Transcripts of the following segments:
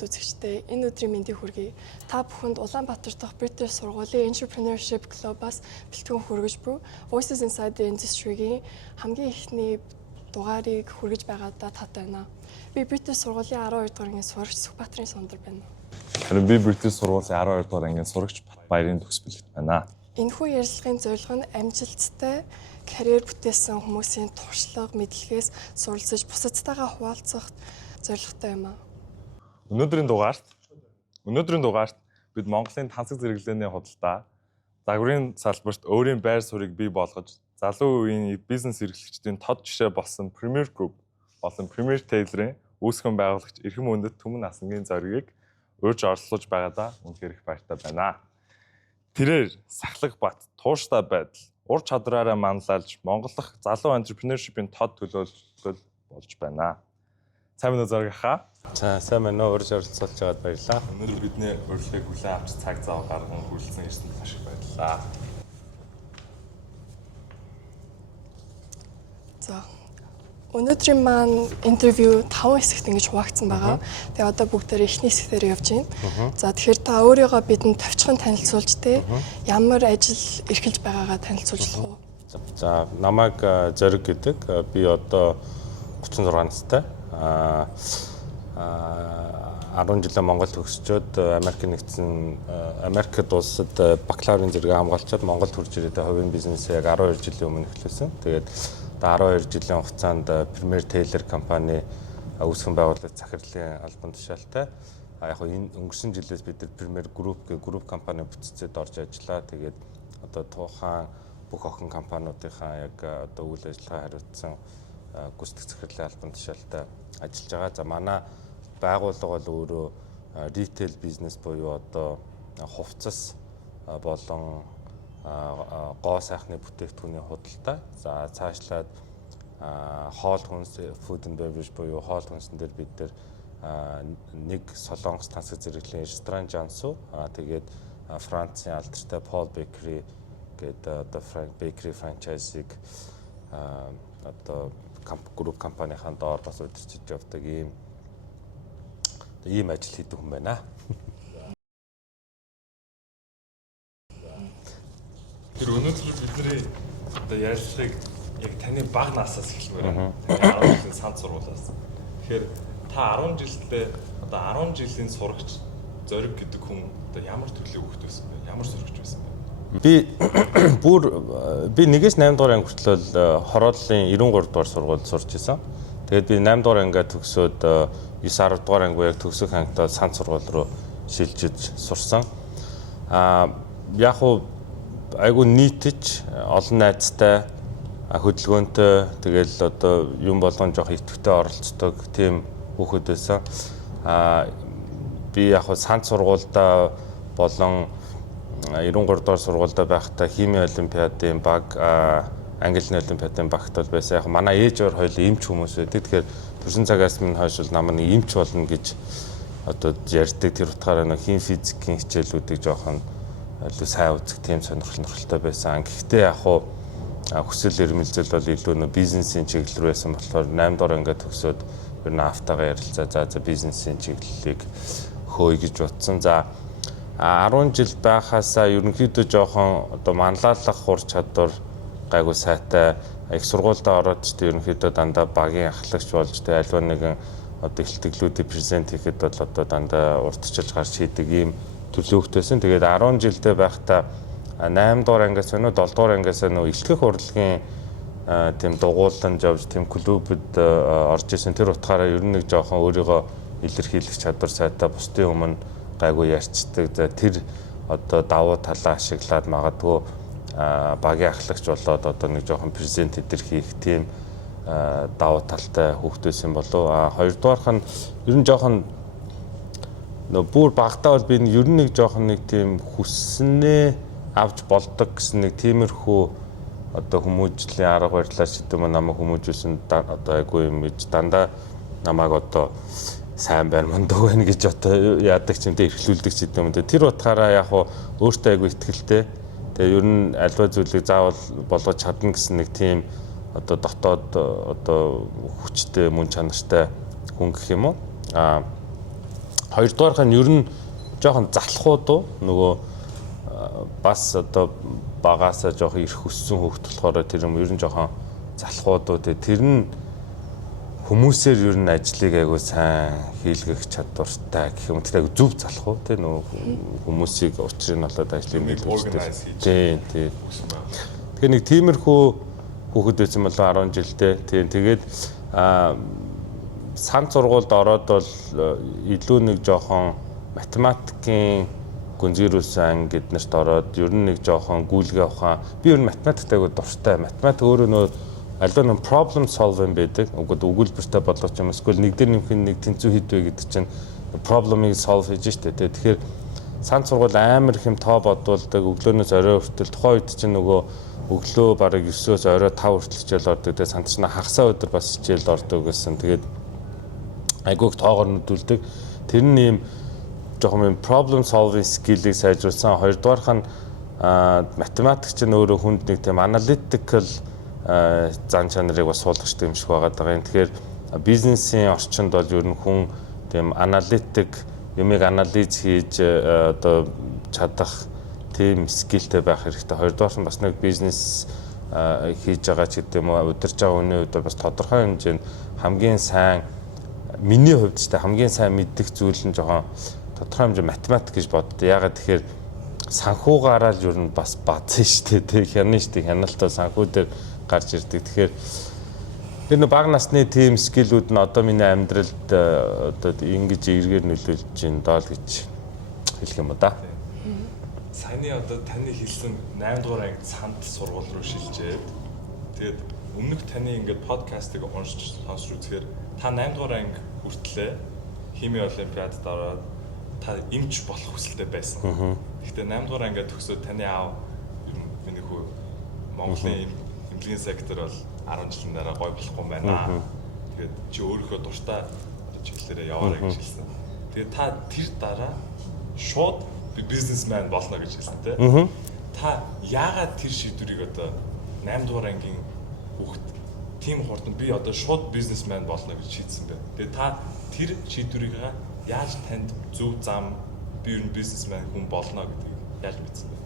монголчууд үзэгчтэй энэ өдрийн мэндийг хүргэе. Та бүхэнд Улаанбаатар дахь British сургуулийн Entrepreneurship Club-аас бэлтгэн хүргэж буй Voices Inside the Industry-гийн хамгийн ихний дугаарыг хүргэж байгаадаа таатай байна. Би British сургуулийн 12 дугаар ангийн сурагч Сүхбаатарын Сондөр байна. Харин би British сургуулийн 12 дугаар ангийн сурагч Батбаярын төгс бэлэгт байна. Энэхүү ярилцлагын зорилго нь амжилттай карьер бүтээсэн хүмүүсийн туршлага, мэдлэгээс суралцж бусадтайгаа хуваалцах зорилготой юм аа. Өнөөдрийн дугаарт бид Монголын тансаг зэрэглэлийн худалдаа, загварын салбарт өөрийн байр суурийг бий болгож, залуу үеийн бизнес эрхлэгчдийн тод жишээ болсон Premier Group болон Premier Tailor-ийн үүсгэн байгуулагч Эрхэм Өндөд Түмэн Насангийн зоригийг урьж орлуулж байгаадаа үнэхээр их баяртай байна. Тэрээр сахлах бат, тууштай байдал, ур чадвараараа манлайлж Монголох залуу entrepreneurship-ийн тод төлөөлөл болж байна. Сайн байна уу Зориг ахаа? За сайн байна уу, урьж оролцуулж байгаад баярлалаа. Өнөөдөр бидний урилгыг хүлээн авч цаг зав гарган хүрэлцэн ирсэнд маш их баярлалаа. За. Өнөөдрийн маань интервью 5 хэсэгт ингэж хуваагдсан байгаа. Тэгээ одоо бүгдээр эхний хэсгээр явж байна. За тэгэхээр та өөрийгөө бидэнд товчхон танилцуулж тэ ямар ажил эрхэлж байгаагаа танилцуулж болох уу? За намайг Зориг гэдэг. Би одоо 36 настай. 10 жилийн Монголд төгсчөөд Америкт улсад бакалаврын зэрэг хамгаалчаад Монголд хурж ирээд хувийн бизнесээ яг 12 жилийн өмнө эхлүүлсэн. Тэгээд 12 жилийн хугацаанд Premier Tailor компани үүсгэн байгуулагч захирлын албан тушаалтай. Яг энэ өнгөрсөн жилээс бид Premier Group гэх групп компани бүтцээд орж ажиллаа. Тэгээд одоо тухайн бүх охин компаниудынхаа яг одоо үйл ажиллагаа хариуцсан гүйцэтгэх захирлын албан тушаалтай ажиллаж байгаа. За манай байгууллага бол өөрөө retail бизнес буюу одоо хувцас болон гоо сайхны бүтээгдэхүүний худалдаа. За цаашлаад хоол хүнс food and beverage буюу хоол хүнсэн дээр бид нэг Солонгос тансаг зэрэглэлийн ресторан Жансу тэгээд Францын алдартай Paul Bakery гэдэг одоо bakery franchise-ийг одоо групп компанийн доор бас удирчиж явдаг ийм ажил хийдэг хүн байна. Тэр өнөөдөр бидний одоо ярилцлагыг яг таны бага насаас эхлэмээр байна. Таны 10 жилийн санд сургуулиас. Тэгэхээр та 10 жилдээ одоо 10 жилийн сурагч Зориг гэдэг хүн одоо ямар төрлийн хүүхэд байсан бэ? Ямар сурагч байсан бэ? Би 1-8 дугаар анги хүртэл хорооллын 93 дугаар сургуульд сурч исэн. Тэгээд би 8 дугаар ангиа төгсөөд 9-10 дугаар анги яг төгсөх ангидаа санд сургууль руу шилжиж сурсан. Яг уу айгу нийтж олон найзтай хөдөлгөөнтэй тэгэл одоо юм болгон жоох идэвхтэй оролцдог тийм хүүхэд байсан. Би яг санд сургуультай болон 93 дугаар сургуультай байхдаа химийн олимпиадын баг, англи олимпиадын багт бол байсан. Яг манай ээж өөр хоёул эмч хүмүүс байдаг. Тэгэхээр төрсөн цагаас минь хойш бол намайг эмч болно гэж одоо ярьдаг. Тэр утгаараа нэг хим физикийн хичээлүүдийг жоохон сайн үзэх тийм сонирхолтой байсан. Гэхдээ яг хуу хүсэл эрмэлзэл бол илүү нөө бизнесийн чиглэл рүү байсан болохоор 8 дугаар ангиа төгсөөд ер нь автагаа ярилцаа за бизнесийн чиглэлийг хөөе гэж бодсон. За 10 жил байхаасаа ерөнхийдөө жоохон одоо манлайлах ур чадвар гайгүй сайтай их сургуультай ороод ч ерөнхийдөө дандаа багийн ахлагч болж альва нэгэн одоо ихтгэлүүдийг презент хийхэд бол одоо дандаа урдчилж гарч хийдэг ийм төлөвлөгөөтэйсэн. Тэгээд 10 жилдээ байхдаа 8 дугаар ангиас өнөө 7 дугаар ангиас нөө илтгэх урлагийн тийм дугууланд явж тийм клубуд орж исэн. Тэр утгаараа ер нь нэг жоохон өөрийгөө илэрхийлэх чадвар сайтай бусдын өмнө гайгүй ярьцдаг. За тэр одоо давуу талаа ашиглаад магадгүй багийн ахлагч болоод одоо нэг жоохон презент эдэр хийх тийм давуу талтай хүүхдээс юм болов. Хоёрдугаарх нь ер нь жоохон бүр багтаа бол би ер нь нэг жоохон нэг тийм хүснээ авч болдог гэсэн нэг тиймэрхүү одоо хүмүүжлийн арга барилаар ч гэдэг юм намайг хүмүүжүүлсэн одоо айгүй юм гэж дандаа намайг одоо сайн байна мундаг байна гэж одоо яадаг ч юм тэ эрхлүүлдэг ч гэдэг юм. Тэр утгаараа яг өөртөө айгүй ихтгэлтэй. Тэгээ ер нь альва зүйлийг заавал болгож чадна гэсэн нэг тийм одоо дотоод одоо хүчтэй мөн чанартай хүн гэх юм уу. Хоёрдугаарх нь ер нь жоохон залхууд уу нөгөө бас одоо багаасаа жоохон ирэх өссөн хүүхд болохоор тэр юм ер нь жоохон залхууд уу тэр нь хүмүүсээр ер нь ажлыг айгуу сайн хийлгэх чадвартай гэх юм. Тэр зөв залхуу тий нөгөө хүмүүсийг учрыг нь болоод ажлыг нийлүүлдэг. Тийм. Тэгэхээр нэг тиймэрхүү хүүхэд байсан бол 10 жилдээ тийм тэгээд сан сургуульд ороод бол илүү нэг жоохон математикийн гүнзгийрүүлсэн анги гэднэрт ороод ер нь нэг жоохон гүйлгээ ухаан би ер нь математикт айгуу дуртай. Математик өөрөө нөө аль нэг problem solving байдаг. Өгүүлбэртэй бодлого юм эсвэл нэг дээр нэмэх нэг тэнцүү хийдвэ гэдэг чинь проблемыг solve хийж штэ. Тэгэхээр сан сургууль амар их юм тоо бодуулдаг. Өглөөнөөс орой хүртэл тухайн үед чинь нөгөө өглөө бараг 9-өөс орой 5 хүртэл хичээл ордог. Тэгээ санд чинь хагасаа өдөр бас хичээлд ордог гэсэн. Тэгээд айгуух тоогоор нүдүүлдэг. Тэр нь ийм жоохон юм problem solving skill-ийг сайжруулсан. Хоёрдугаарх нь математик чинь өөрөө хүнд нэг тийм analytical зан чанарыг бас суулгачдаг юм шиг байгаа юм. Тэгэхээр бизнесийн орчинд бол ер нь хүн тийм аналитик юмыг анализ хийж одоо чадах тийм скиллтэй байх хэрэгтэй. Хоёрдугаар нь бас нэг бизнес хийж байгаа ч гэдэг юм уу удирж байгаа хүний хувьд бас тодорхой хэмжээнд хамгийн сайн миний хувьд ч хамгийн сайн мэддэг зүйл нь жоохон тодорхой хэмжээ математик гэж боддог. Ягаад тэгэхээр санхуугаараа л ер нь бас бац шүү дээ. Хянана шүү дээ. Хяналтаа санхүү дээр гарч ирдэг. Тэгэхээр энэ баг насны team скиллүүд нь одоо миний амьдралд одоо ингэж эргээр нөлөөлж байна даа л гэж хэлэх юм да. Саяны одоо таны хэлсэн 8 дугаар анги цанд сургууль руу шилжээд тэгээд өмнөх таны ингээд подкастыг уншиж сонсч үзэхээр та 8 дугаар анги хүртлээ хими олимпиадад ороод та эмч болох хүсэлтэй байсан. Гэхдээ 8 дугаар ангиад төгсөөд таны аав миний хүү Монголын эмнэлгийн сектор бол 10 жилийн дараа гой болохгүй байна. Тэгээд чи өөрийнхөө дуртай чиглэлээр яваарай гэж хэлсэн. Тэгээд та тэр дараа шууд би бизнесмен болно гэж хэлсэн тийм. Та яагаад тэр шийдвэрийг одоо 8 дугаар ангийн хүүхэд тийм хурдан би одоо шууд бизнесмен болно гэж шийдсэн бэ. Тэгээд та тэр шийдвэрийг яаж танд зөв зам би ер нь бизнесмен хүн болно гэдгийг яаж мэдсэн бэ?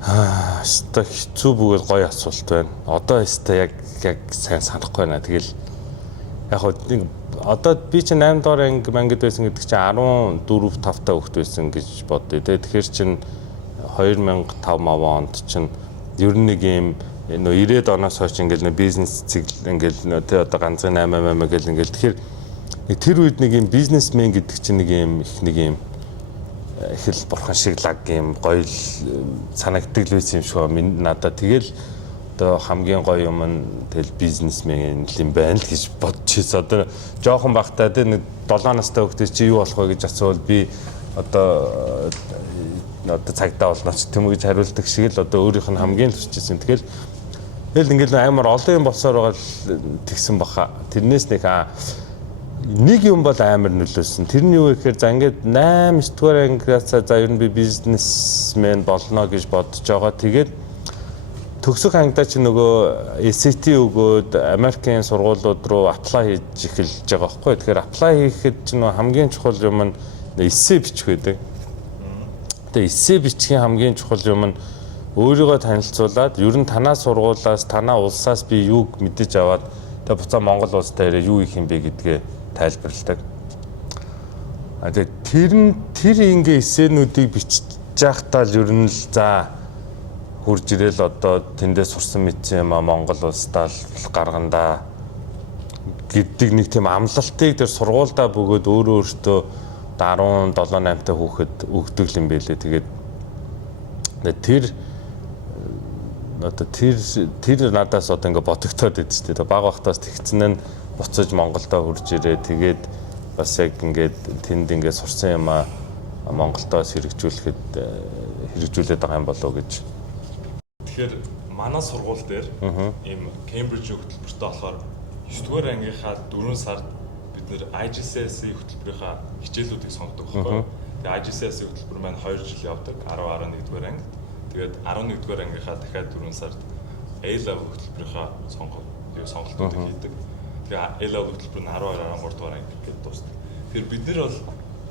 Хэвээ хэцүү бөгөөд гоё асуулт байна. Одоо хэвээ яг сайн санахгүй байна. Тэгэл яг нэг одоо би чинь 8 дугаар ангид байсан гэдэг чинь 14 5 та хүүхэд байсан гэж бодъё. Тэгэхээр чинь 2005 онд чинь ер нь нэг юм нөө 90-ад оноос хойш ингээл бизнес цэгэл ингээл тэ одоо ганцхан 8 гэл ингээл тэгэхээр тэр үед нэг юм бизнесмен гэдэг чинь нэг юм их нэг юм их л бурхан шиг лаг юм гоё санагддаг л байсан юм шиг надад тэгэл одоо хамгийн гоё юм нь тэгэл бизнесмен юм байна л гэж бодож ирсэн. Одоо жоохон багтаа тэ нэг 7 настай хүүхдээс чи юу болох вэ гэж асуувал би одоо цагдаа болно ч тийм гэж хариулдаг шиг л одоо өөрийнх нь хамгийн л хүсчихсэн. Тэгэл ингээл амар олон юм болсоор байгаа л тэгсэн баха. Тэрнээс нэг юм бол амар нөлөөсөн. Тэр нь юу гэхээр за ингээд 8 дугаар ангиас за ер нь би бизнесмен болно гэж бодож байгаа. Тэгээд төгсөх ангидаа чи нөгөө SAT өгөөд Америкийн сургуулиуд руу apply хийж эхэлж байгаа байхгүй. Тэгэхээр apply хийхэд чи нөгөө хамгийн чухал юм нь эссе бичих байдаг. Тэгээ эссе бичихийн хамгийн чухал юм нь өөрийгөө танилцуулаад ер нь танаа сургуулаас танаа улсаас би юуг мэдэж аваад тэгээ буцаа Монгол улс дээр юу их юм бэ гэдгээ тайлбарладаг. Тэгээ тэр ингээ эссенүүдийг бичиж байхдаа л ер нь л за хурж ирэл одоо тэндээ сурсан мэдсэн юм а Монгол улсдаа л гаргандаа гэдэг нэг тийм амлалтыг тэр сургуульдаа бөгөөд өөртөө 17 8 та хүүхэд өгдөг юм байлээ. Тэгээд тэр надаас одоо ингээ бодогдоод байд ч тийм баг бахтаас тэгцэн нь буцаж Монголдоо хурж ирээ. Тэгээд бас яг ингээд тэнд ингээ сурсан юм а Монголдоос хэрэгжүүлээд байгаа юм болов уу гэж. Тэгэхээр манай сургууль дээр ийм Кембрижийн хөтөлбөртөө болохоор 9 дугаар ангийнхаа 4 сард бид нэр IGCSE хөтөлбөрийнхаа хичээлүүдийг сонгодог байхгүй. Тэгээ IGCSE хөтөлбөр маань 2 жил явдаг 10 11 дугаар анги. Тэгээд 11 дугаар ангийнхаа дахиад 4 сард A-level хөтөлбөрийнхаа сонголтуудыг хийдэг. Тэгээ L level хөтөлбөр нь 12 13 дугаар анги гэдэг дуусна. Тэгэхээр бид нар бол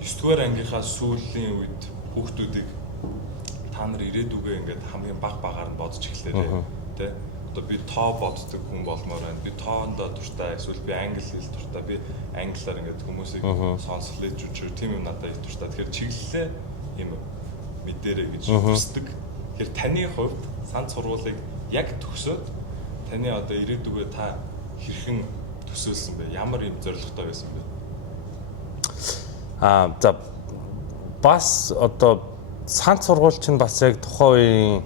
9 дугаар ангийнхаа сүүлийн үед хүүхдүүдийг та нар ирээдүгөө ингээд хамгийн багаар нь бодож эхлэв тий. Одоо би тоо боддог хүн болмоор байна. Би тоондоо дуртай, эсвэл би англи хэл дуртай, би англиар ингээд хүмүүсийг сонсох лежүүчээр тийм юм надад их дуртай. Тэгэхээр чиглэлээ юм мэдэрэй гэж хүсдэг. Тэгэхээр таны хувьд санд сургуулийг яг төгсөөд таны одоо ирээдүгөө та хэрхэн төсөөлсөн бэ? Ямар юм зорилготой байсан бэ? За бас одоо санд сургууль чинь бас яг тухайн үеийн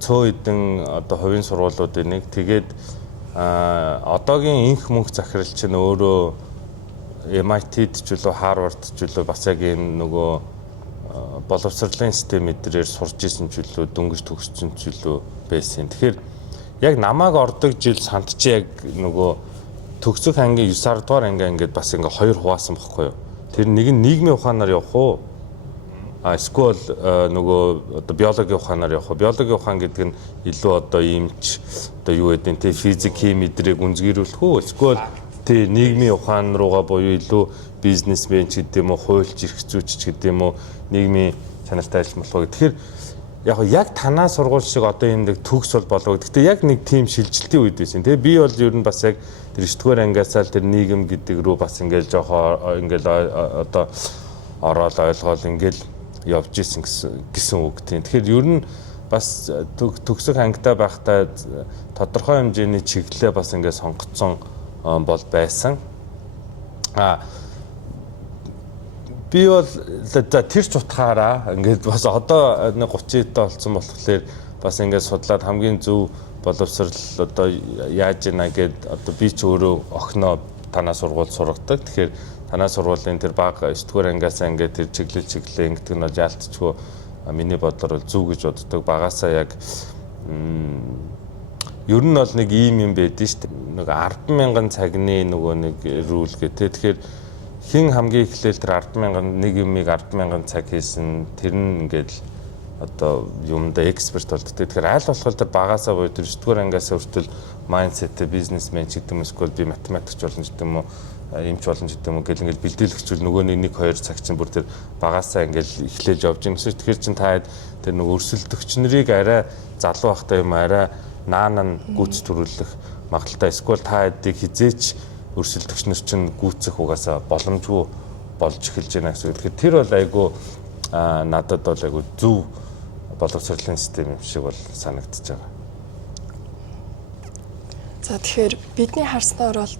цөөн хэдэн одоо хувийн сургуулиудын нэг. Тэгээд одоогийн инх мөнх захирал чинь өөрөө MIT-д ч үлээ Harvard-д ч үлээ бас яг энэ нөгөө боловсролын систем эдрээр сурж исэн ч үлээ дөнгөж төгссөн ч үлээ байсан. Тэгэхээр яг намайг ордог жил санд чи яг нөгөө төгсөх ангийн 9 дугаар анги ингээд бас ингээ хоёр хуваасан бохгүй юу. Тэр нэг нь нийгмийн ухаанаар явах уу? Эсвэл нөгөө одоо биологийн ухаанаар явах уу? Биологийн ухаан гэдэг нь илүү одоо эмч одоо юу гэдэг нь тий физик, хими эдрийг үнзгэрүүлэх үү? Эсвэл тий нийгмийн ухаан руугаа буюу илүү бизнесмен ч гэдэг юм уу, хуульч, эрх зүйч ч гэдэг юм уу, нийгмийн чанартай ажиллах болох. Тэгэхээр яг танаа сургууль шиг одоо юм нэг төгс бол болов. Гэхдээ яг нэг тийм шилжилтийн үед байсан. Тэгээ би бол ер нь бас яг тэр 9 дугаар ангиасаа тэр нийгэм гэдэг рүү бас ингээл жоохоо ингээл одоо ороод ойлгоол ингээл явж исэн гэсэн үг тийм. Тэгэхээр ер нь бас төгсөх ангитай байхдаа тодорхой хэмжээний чиглэлээ бас ингээд сонгоцсон бол байсан. Би бол тэр ч утгаараа ингээд бас одоо 30 дэ болсон болохоор бас ингээд судлаад хамгийн зөв боловсрал одоо яаж ийна гэд одоо би ч өөрөө охиноо танаа сургууль сургадаг. Тэгэхээр танаа сургуулийн тэр бага 9 дугаар ангиасаа ингээд тэр чиглэлээ ингэдэг нь бол яалтчгүй миний бодлоор бол зөв гэж боддог. Багаасаа яг ер нь бол нэг ийм юм байдэн шүү дээ. Нэг 10,000 цагны нөгөө нэг рүүл гэдэг. Тэгэхээр хин хамгийн эхлээл тэр 10,000 нэг юмыг 10,000 цаг хийсэн тэр нь ингээд одоо юмдаа эксперт болдог. Тэгэхээр аль болох тэр багаасаа буюу тэр 9 дугаар ангиасаа хүртэл майндсеттэй бизнесмен ч гэдэг юм эсвэл би математикч болно гэдэг юм уу, эмч болно гэдэг юм уу гэл ингээд бэлдээлэгчүүл нөгөөний 1-2 цаг чинь бүр тэр багаасаа ингээд эхлэж явж байгаа гэсэн. Тэгэхээр чин та тэр нэг өрсөлдөгч нарыг арай залуу байхдаа юм арай наана нь гүйц төрүүлэх магадaltaй. Эсвэл та хэдийг хизээч өрсөлдөгч нар чинь гүйцэх угаасаа боломжгүй болж эхэлж байна гэсэн. Тэгэхээр тэр бол айгүй надад бол айгүй зөв боловсролын систем юм шиг бол санагдчихж байгаа. За тэгэхээр бидний харснаар бол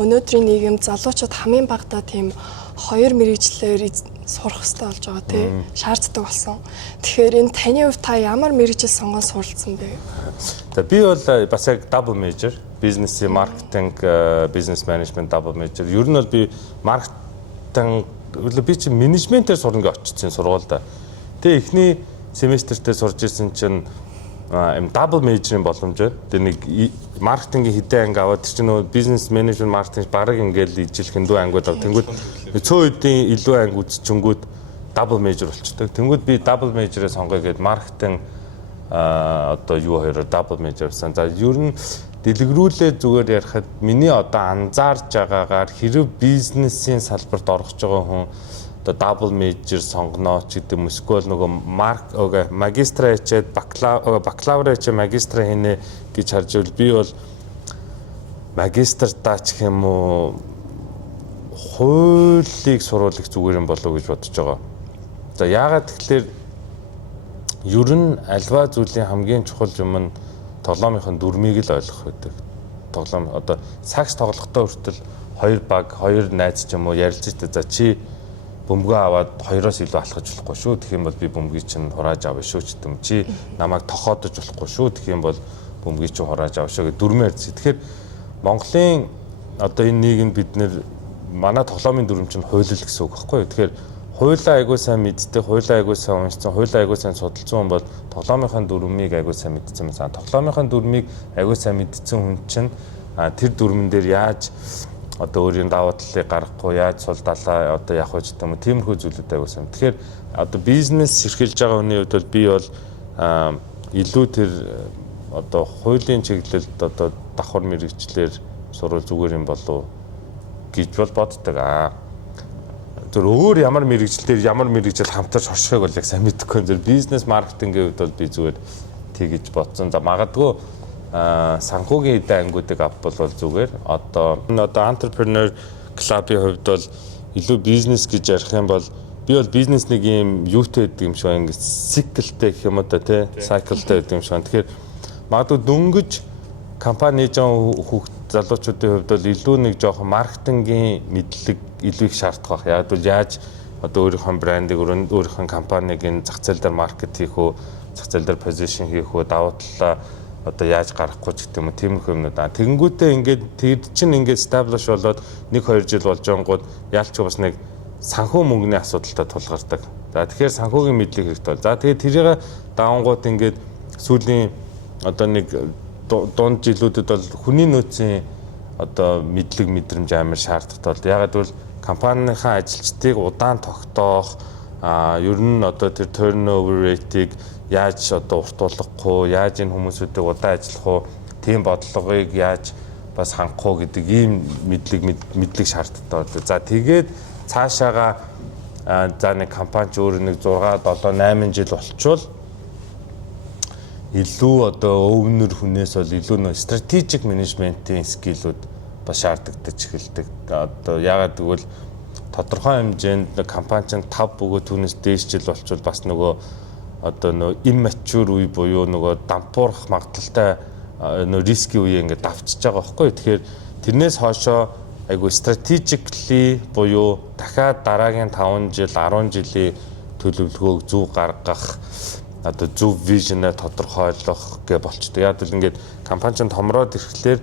өнөөдрийн нийгэм залуучууд хамгийн багадаа тийм 2 мэрэгчлэр сурах хэрэгтэй болж байгаа тий шаарддаг болсон. Тэгэхээр энэ таны хувьд та ямар мэрэгжил сонгоод суралцсан бэ? За би бол бас яг double major, business marketing, business management double major. Ер нь бол би маркетинг би чи менежментээр сурна гэж очсон сургуультай. Тэгээ эхний семестртээ сурж исэн чинь им double major-ийн боломж байна. Тэгээ нэг маркетингийн хэдэн анги аваад тэр чинь нөгөө бизнес менежмент маркетинг бараг ингээл ижил хиндүү ангиуд ав. Тэнгүүд цөөн үеийн илүү анги үзчихэнгүүд double major болчтой. Тэнгүүд би double major-ыг сонгоё гэд маркетинг одоо юу хоёроор double major авсан. За ер нь дэлгэрүүлээ зүгээр ярихад миний одоо анзаарж байгаагаар хэрэв бизнесийн салбарт орох гэж байгаа хүн одоо double major сонгоно ч гэдэг юм эсвэл нөгөө магистра хийчээд бакалавра хийчээ магистра хийнэ гэж харж байвал би бол магистр даач гэх юм уу хуулийг сурвалжих зүгээр юм болов уу гэж бодож байгаа. За яагаад тэгэхээр ер нь альва зүйлийн хамгийн чухал юм нь тоглоомынхын дүрмийг л ойлгох байдаг. Тоглоом одоо сакс тоглохдоо хүртэл 2 баг, 2 найз ч юм уу ярилцдаг. За чи бөмбөгөө аваад 2-оос илүү алхаж болохгүй шүү. Тэгэх юм бол би бөмбөгийг чинь хурааж авъя шүү ч гэдэм. Чи намайг тохоодож болохгүй шүү. Тэгэх юм бол бөмбөгийг чинь хурааж авъя шүү гэдэг дүрмээр зэ. Тэгэхээр Монголын одоо энэ нийгэмд бид нэр манай тоглоомын дүрм чинь хууль л гэсэн үг байхгүй юу? Тэгэхээр хуулаа айгуу сайн мэддэг, хуулаа айгуу сайн уншсан, хуулаа айгуу сайн судалсан хүн бол тоглоомынхын дүрмийг айгуу сайн мэдсэн байна. Тоглоомынхын дүрмийг айгуу сайн мэдсэн хүн чинь тэр дүрмэн дээр яаж одоо өөрийн даваа талыг гаргахгүй, яаж сул далаа одоо явах вэ гэдэг юм. Тиймэрхүү зүйлүүд айгуу сайн. Тэгэхээр одоо бизнес эрхэлж байгаа хүний хувьд бол би бол илүү тэр одоо хуулийн чиглэлд одоо давхар мэрэгчлэр сурвал зүгээр юм болов гэж бол боддог. Зөв өөр ямар мэрэгжил хамтарч оршихыг бол яг сайн мэдэхгүй. Зөв бизнес маркетингийн хувьд бол би зүгээр тэгэж бодсон. За магадгүй санхүүгийн эдийн ангиудыг авбал бол зүгээр. Одоо entrepreneur club-ийн хувьд бол илүү бизнес гэж ярих юм бол би бол бизнес нэг юм юутэй гэдэг юм шиг ингэ циклтэй гэх юм уу тий cycleтэй гэдэг юм шиг. Тэгэхээр магадгүй дөнгөж компани жоо залуучуудын хувьд бол илүү нэг жоохон маркетингийн мэдлэг илүү их шаардах байх. Яг бол яаж одоо өөрийнхөө брендийг өөрийнхөө компаниг энэ зах зээл дээр маркет хийх үү, зах зээл дээр позишн хийх үү, давуу талаа одоо яаж гаргахгүй ч гэдэг юм уу тиймэрхүү юмнууд. Тэгэнгүүтээ ингээд тэр чинь ингээд establish болоод 1-2 жил болж жонгууд яалч бас нэг санхүү мөнгөний асуудалтай тулгардаг. За тэгэхээр санхүүгийн мэдлэг хэрэгтэй бол. За тэгээд тэрийг давангууд ингээд сүүлийн одоо нэг дунд жилүүдэд бол хүний нөөцийн одоо мэдлэг мэдрэмж амар шаардлагатай бол. Ягаад гэвэл компанийнхаа ажилчдыг удаан тогтоох ер нь одоо тэр turnover rate-ийг яаж одоо урт болгохгүй, яаж энэ хүмүүсүүдийг удаан ажиллах уу, тийм бодлогыг яаж бас хангах уу гэдэг ийм мэдлэг шаардлагатай бол. За тэгээд цаашаага за нэг компани ч өөр нэг 6, 7, 8 жил болчвол илүү одоо өвнөр хүнээс бол илүү нөө стратегик менежментийн скиллүүд бас шаардагдаж эхэлдэг. Одоо ягаад гэвэл тодорхой хэмжээнд компани чинь 5 бөгөөд түүнээс дээш жил болчвол бас нөгөө одоо нөгөө immature үе буюу нөгөө дампуурах магадлалтай нөгөө риски үе ингээд давчиж байгаа байхгүй. Тэгэхээр тэрнээс хоошоо айгу strategically буюу дахиад дараагийн 5 жил 10 жилийн төлөвлөгөөг зөв гаргах одоо зөв вижнээ тодорхойлох гэж болчтой. Яг л ингээд компани ч томроод ирэхлээр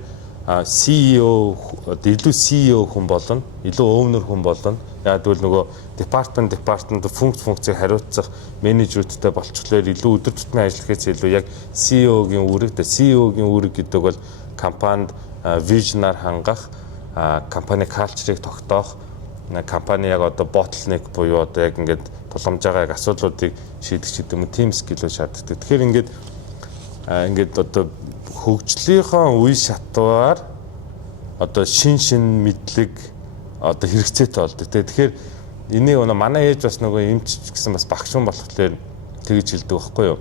CEO илүү CEO хүн болно, илүү owner хүн болно. Яг л нөгөө департмент функцийг хариуцах менежерүүдтэй болчихлоор илүү өдөр тутмын ажиллахаас илүү яг CEO-гийн үүрэг гэдэг бол компанид вижнаар хангах, компани калчрыг тогтоох, компани яг одоо bottleneck буюу одоо яг ингээд тулгамж байгаа яг асуудлуудыг шийдэх гэдэг юм team skill-үүд шаарддаг. Тэгэхээр ингээд одоо хөгжлийнхөө үе шатвар одоо шин мэдлэг одоо хэрэгцээтэй болдог. Тэгэхээр энийг манай ээж бас нөгөө эмч гэсэн бас багш хүн болохоор тэгж хэлдэг байхгүй юу?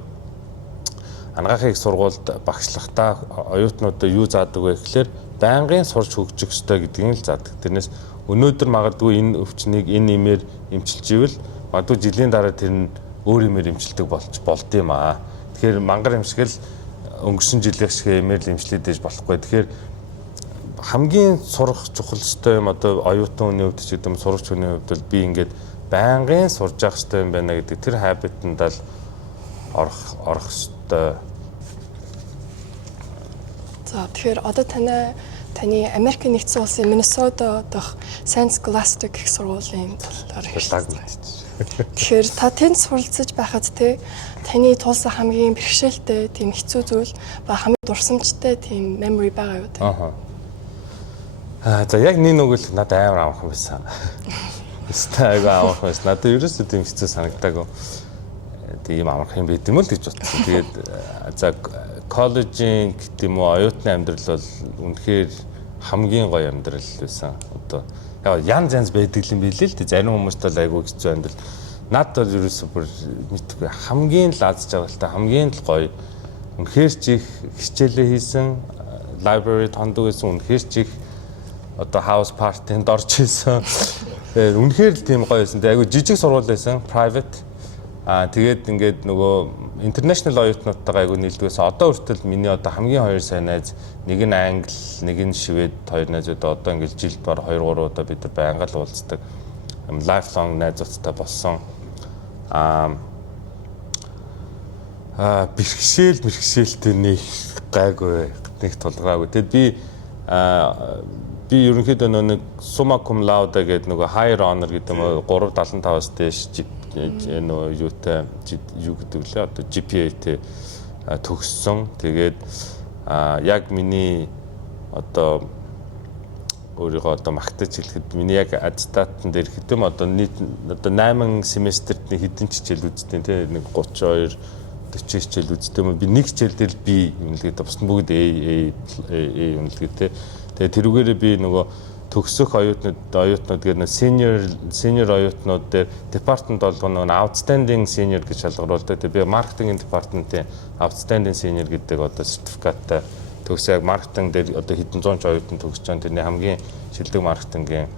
Ангаахыг сургуульд багшлахдаа оюутнуудаа юу заадаг вэ гэхээр байнгын сурч хөгжих ёстой гэдгийг л заадаг. Тэрнээс өнөөдөр магадгүй энэ өвчнийг энэ имээр эмчилж ивэл магадгүй жилийн дараа тэр нь өөр имээр эмчилдэг болд юм аа. Тэгэхээр мангар эмшгэл өнгөрсөн жилийн шиг имээр л эмчлээд ээж болохгүй. Тэгэхээр хамгийн сурах чухал ёстой юм одоо оюутан хүний хувьд ч гэдэг юм сурагч хүний хувьд бол би ингээд байнгын сурж явах ёстой юм байна гэдэг тэр хабитэнд л орох ёстой. За тэгэхээр одоо таны Америк нэгдсэн улсын Миннесота дахь Saint Scholastic гэх сургуулийн талаар хэлсэн. Тэгэхээр та тэнд суралцж байхад таны тулсан хамгийн бэрхшээлтэй тийм хэцүү зүйл ба хамгийн дурсамжтай тийм memory байгаа юу те? За яг нэг нүгэл надад амар амархан байсан. Өстэй амархан байсан. Надад ерөөсөө тийм хэцүү санагдаагүй. Тийм амархан байд юм л гэж бодсон. Тэгээд за коллежийн гэдэг юм уу оюутны амьдрал бол үнэхээр хамгийн гоё амьдрал байсан. Одоо янз байдаг юм билээ л дээ. Зарим хүмүүст бол айгүй хэцүү амьдрал. Надад бол ерөөсөө бүр мэдгүй хамгийн л аз жаргалтай хамгийн л гоё. Үнэхээр ч их хичээлээ хийсэн, library тондог гэсэн үнэхээр ч их одоо house party-нд орж исэн. Үнэхээр л тийм гоё байсан. Айгүй жижиг сургууль байсан, private. Тэгээд ингээд нөгөө international оюутнуудтайгаа айгүй нийлдгээс одоо хүртэл миний одоо хамгийн хоёр сайн найз нэг нь англи, нэг нь швед хоёр найзууд одоо ингээд жилд бар 2-3 удаа бид нар байнга л уулздаг. Lifelong найзуудтай болсон. Бэрхшээлтэй нэг гайгүй нэг тулгаараагүй. Тэгэд би ерөнхийдөө нэг summa cum laude гэдэг нөгөө higher honor гэдэг юм 3.75-аас дээш нөгөө юу гэдэг лээ одоо GPA-тэй төгссөн. Тэгээд яг миний одоо өөрийгөө одоо магтаж хэлэхэд миний яг аттестатн дээр хэдэм одоо нийт одоо 8 семестрт нэг хэдэн хичээл үзтiin тий нэг 32 40 хичээл үзтiin юм би нэг хичээл дээр B юм л гэдэг бусд бүгд A юм л гэдэг тий. Тэгээ тэрүүгээрээ би нөгөө төгсөх оюутнууд гэдэг нь senior оюутнууд дээр департамент болгоно нөгөө outstanding senior гэж шалгаруулдаг. Тэгээ би маркетингийн департаментын outstanding senior гэдэг одоо сертификаттай төгсөө яг маркетинг дээр одоо хэдэн зуун ч оюутан төгсөж байгаа. Тэрний хамгийн шилдэг маркетингийн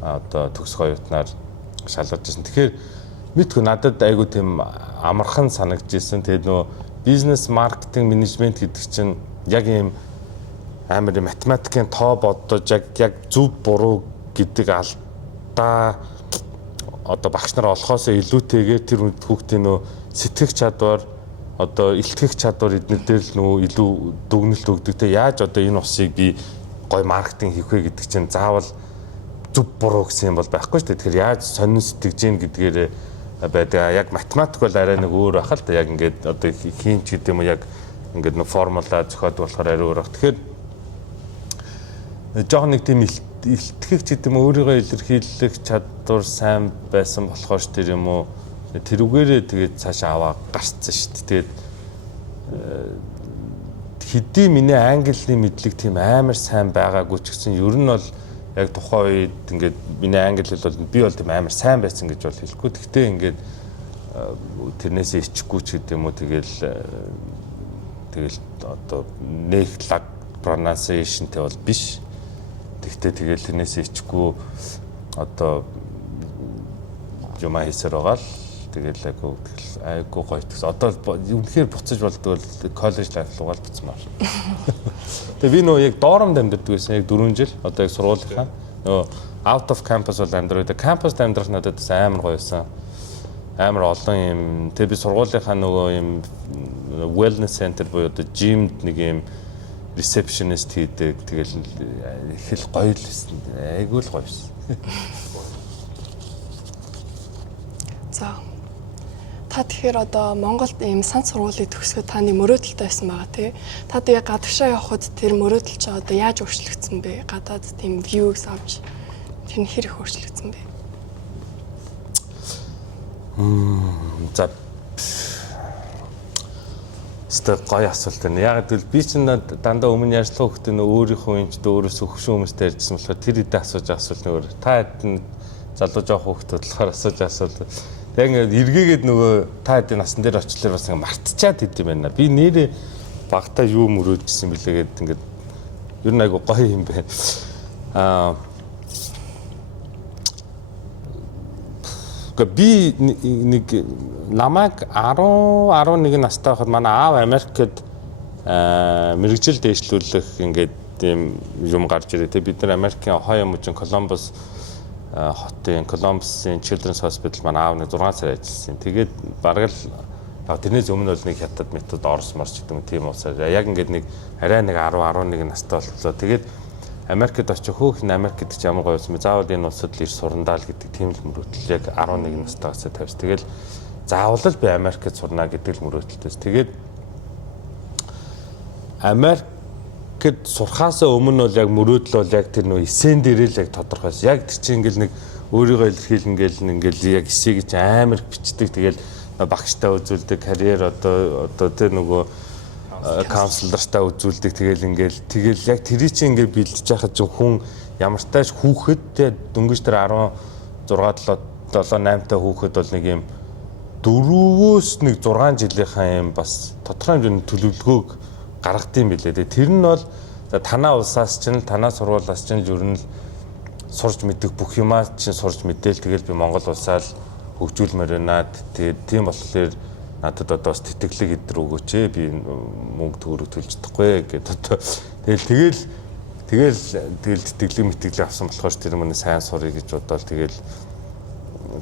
одоо төгсөх оюутнаар шалгаж ирсэн. Тэгэхээр мэдгүй надад айгу тийм амархан санагдчихсэн. Тэгээд нөгөө бизнес маркетинг менежмент гэдэг чинь яг ийм амар математикийн тоо бодож яг зөв буруу гэдэг алдаа одоо багш нар олохоос илүүтэйгээр тэр хүүхдийн нөө сэтгэх чадвар одоо илтгэх чадвар эднэр дээр л нөө илүү дүгнэлт өгдөг. Тэ яаж одоо энэ усыг би гой маркетинг хийх вэ гэдэг чинь заавал зөв буруу гэсэн юм бол байхгүй шүү дээ. Тэгэхээр яаж сонин сэтгэж гин гэдгээр байдаг. Яг математик бол арай нэг өөр байх л да. Яг ингээд одоо хийн ч гэдэг юм уу яг ингээд нэг формула зохиодог болохоор арай өөр байх. Тэгэхээр жоохон нэг тийм илтгэх ч гэдэг юм өөрийгөө илэрхийлэх чадвар сайн байсан болохоор ч тэр юм уу тэрүүгээрээ тэгээд цаашаа аваа гарцсан шүү дээ. Тэгээд хэдий миний английн мэдлэг тийм амар сайн байгаагүй ч гэсэн ер нь бол яг тухайн үед ингээд миний англи хэл бол би бол тийм амар сайн байсан гэж бол хэлэхгүй. Гэхдээ ингээд тэрнээсээ ичхгүй ч гэдэг юм уу тэгэл одоо нэг лаг pronunciation-тэй бол биш. Тэгтээ тэгэл тэрнээсээ ичгүй одоо юм хийсээр байгаа л тэгэл айгу гоё тэгс. Одоо үнэхээр буцаж болдог бол коллеж лайф руугаа буцмаар. Тэгээ би нөө яг доромд амьдардаг байсан. Яг 4 жил одоо яг сургуулийнхаа нөө out of campus бол амьдраад campus амьдрах надад амар гоё байсан. Амар олон юм тэгээ би сургуулийнхаа нөгөө юм wellness center буюу одоо gymд нэг юм receptionist хийдэг. Тэгэл их л гоё л байсан. Айгу л гоё байсан. За. Та тэгэхээр одоо Монголд ийм сан сургуулийг төгсгöd таны мөрөөдөлтэй байсан байгаа тий. Та тэгээ гадагшаа явхад тэр мөрөөдөл чи одоо яаж өөрчлөгдсөн бэ? Гадаад тийм view-г авч тэр нь хэрэг өөрчлөгдсөн бэ? За. Стэ гоё асуулт байна. Яг гэвэл би чинь дандаа өмнө ярьслах хөхтэй нөө өөрийнхөө юм ч өөрөөсөө хөвшин хүмүүстэй ярьжсэн болохоор тэр хэдэн асууж асуулт нөр. Та хэд залуу жоох хөхтэй болохоор асууж асуулт. Яг ингээд эргээгээд нөгөө та хэдийн насан дээр очлоор бас ингээд мартчихад идэм байна. Би нэрээ багтаа юу мөрөөдчихсэн бэлээгээд ингээд ер нь айгу гоё юм байна. Би нэг намайг 10-11 настай байхад манай аав Америкт мэрэгжил дэвшлүүлэх ингээд тийм юм гарч ирээ. Тэ бид нар Америкийн Ohio мужийн Columbus хотын Columbus-ийн Children's Hospital манай аав нэг 6 сар ажилласан. Тэгээд бараг л тэрнээс өмнө бол нэг хятад метод Орос морч гэдэг юм тийм уусаар яг ингээд нэг арай нэг 10-11 настай боллоо. Тэгээд Америкт очих хөөх Америк гэдэг чинь ямар гоё юм бэ? Заавал энэ улсад л ир сурандаа л гэдэг тийм л мөрөөдөл яг 11 настайгаас тавьж. Тэгэл заавал л би Америкт сурна гэдэг л мөрөөдөлтөөс. Тэгээд Америкт сурхаас өмнө бол яг мөрөөдөл бол яг тэр нөө эсэн дээрээ л яг тодорхойс. Яг тэр чинь ингээл нэг өөрийгөө илэрхийлнгээл ингээл яг эсээг чи амар бичдэг. Тэгэл багштай үзүүлдэг карьер одоо тэр нөгөө каунселортай үзүүлдэг тэгэл яг тэрий чинь ингээд бэлдэж байхад зөв хүн ямар тааш хүүхэд дөнгөж тэр 16 7 8 та хүүхэд бол нэг юм 4-өөс нэг 6 жилийнхаа юм бас тодорхой хэмжээний төлөвлөгөөг гаргадсан билээ. Тэр нь бол танаа улсаас чинь танаа сургуулиас чинь ер нь сурж мэддэг бүх юмаа чинь сурж мэдээл тэгэл би Монгол улсаа л хөгжүүлмээр байна. Тэгээд тийм болохоор надад одоо бас тэтгэлэг идэр өгөөч би мөнгө төгрөг төлж чадахгүй гэдэг одоо тэгэл тэтгэлэг мэтгэлэг авсан болохоор тэр мөн сайн сурыг гэж бодоод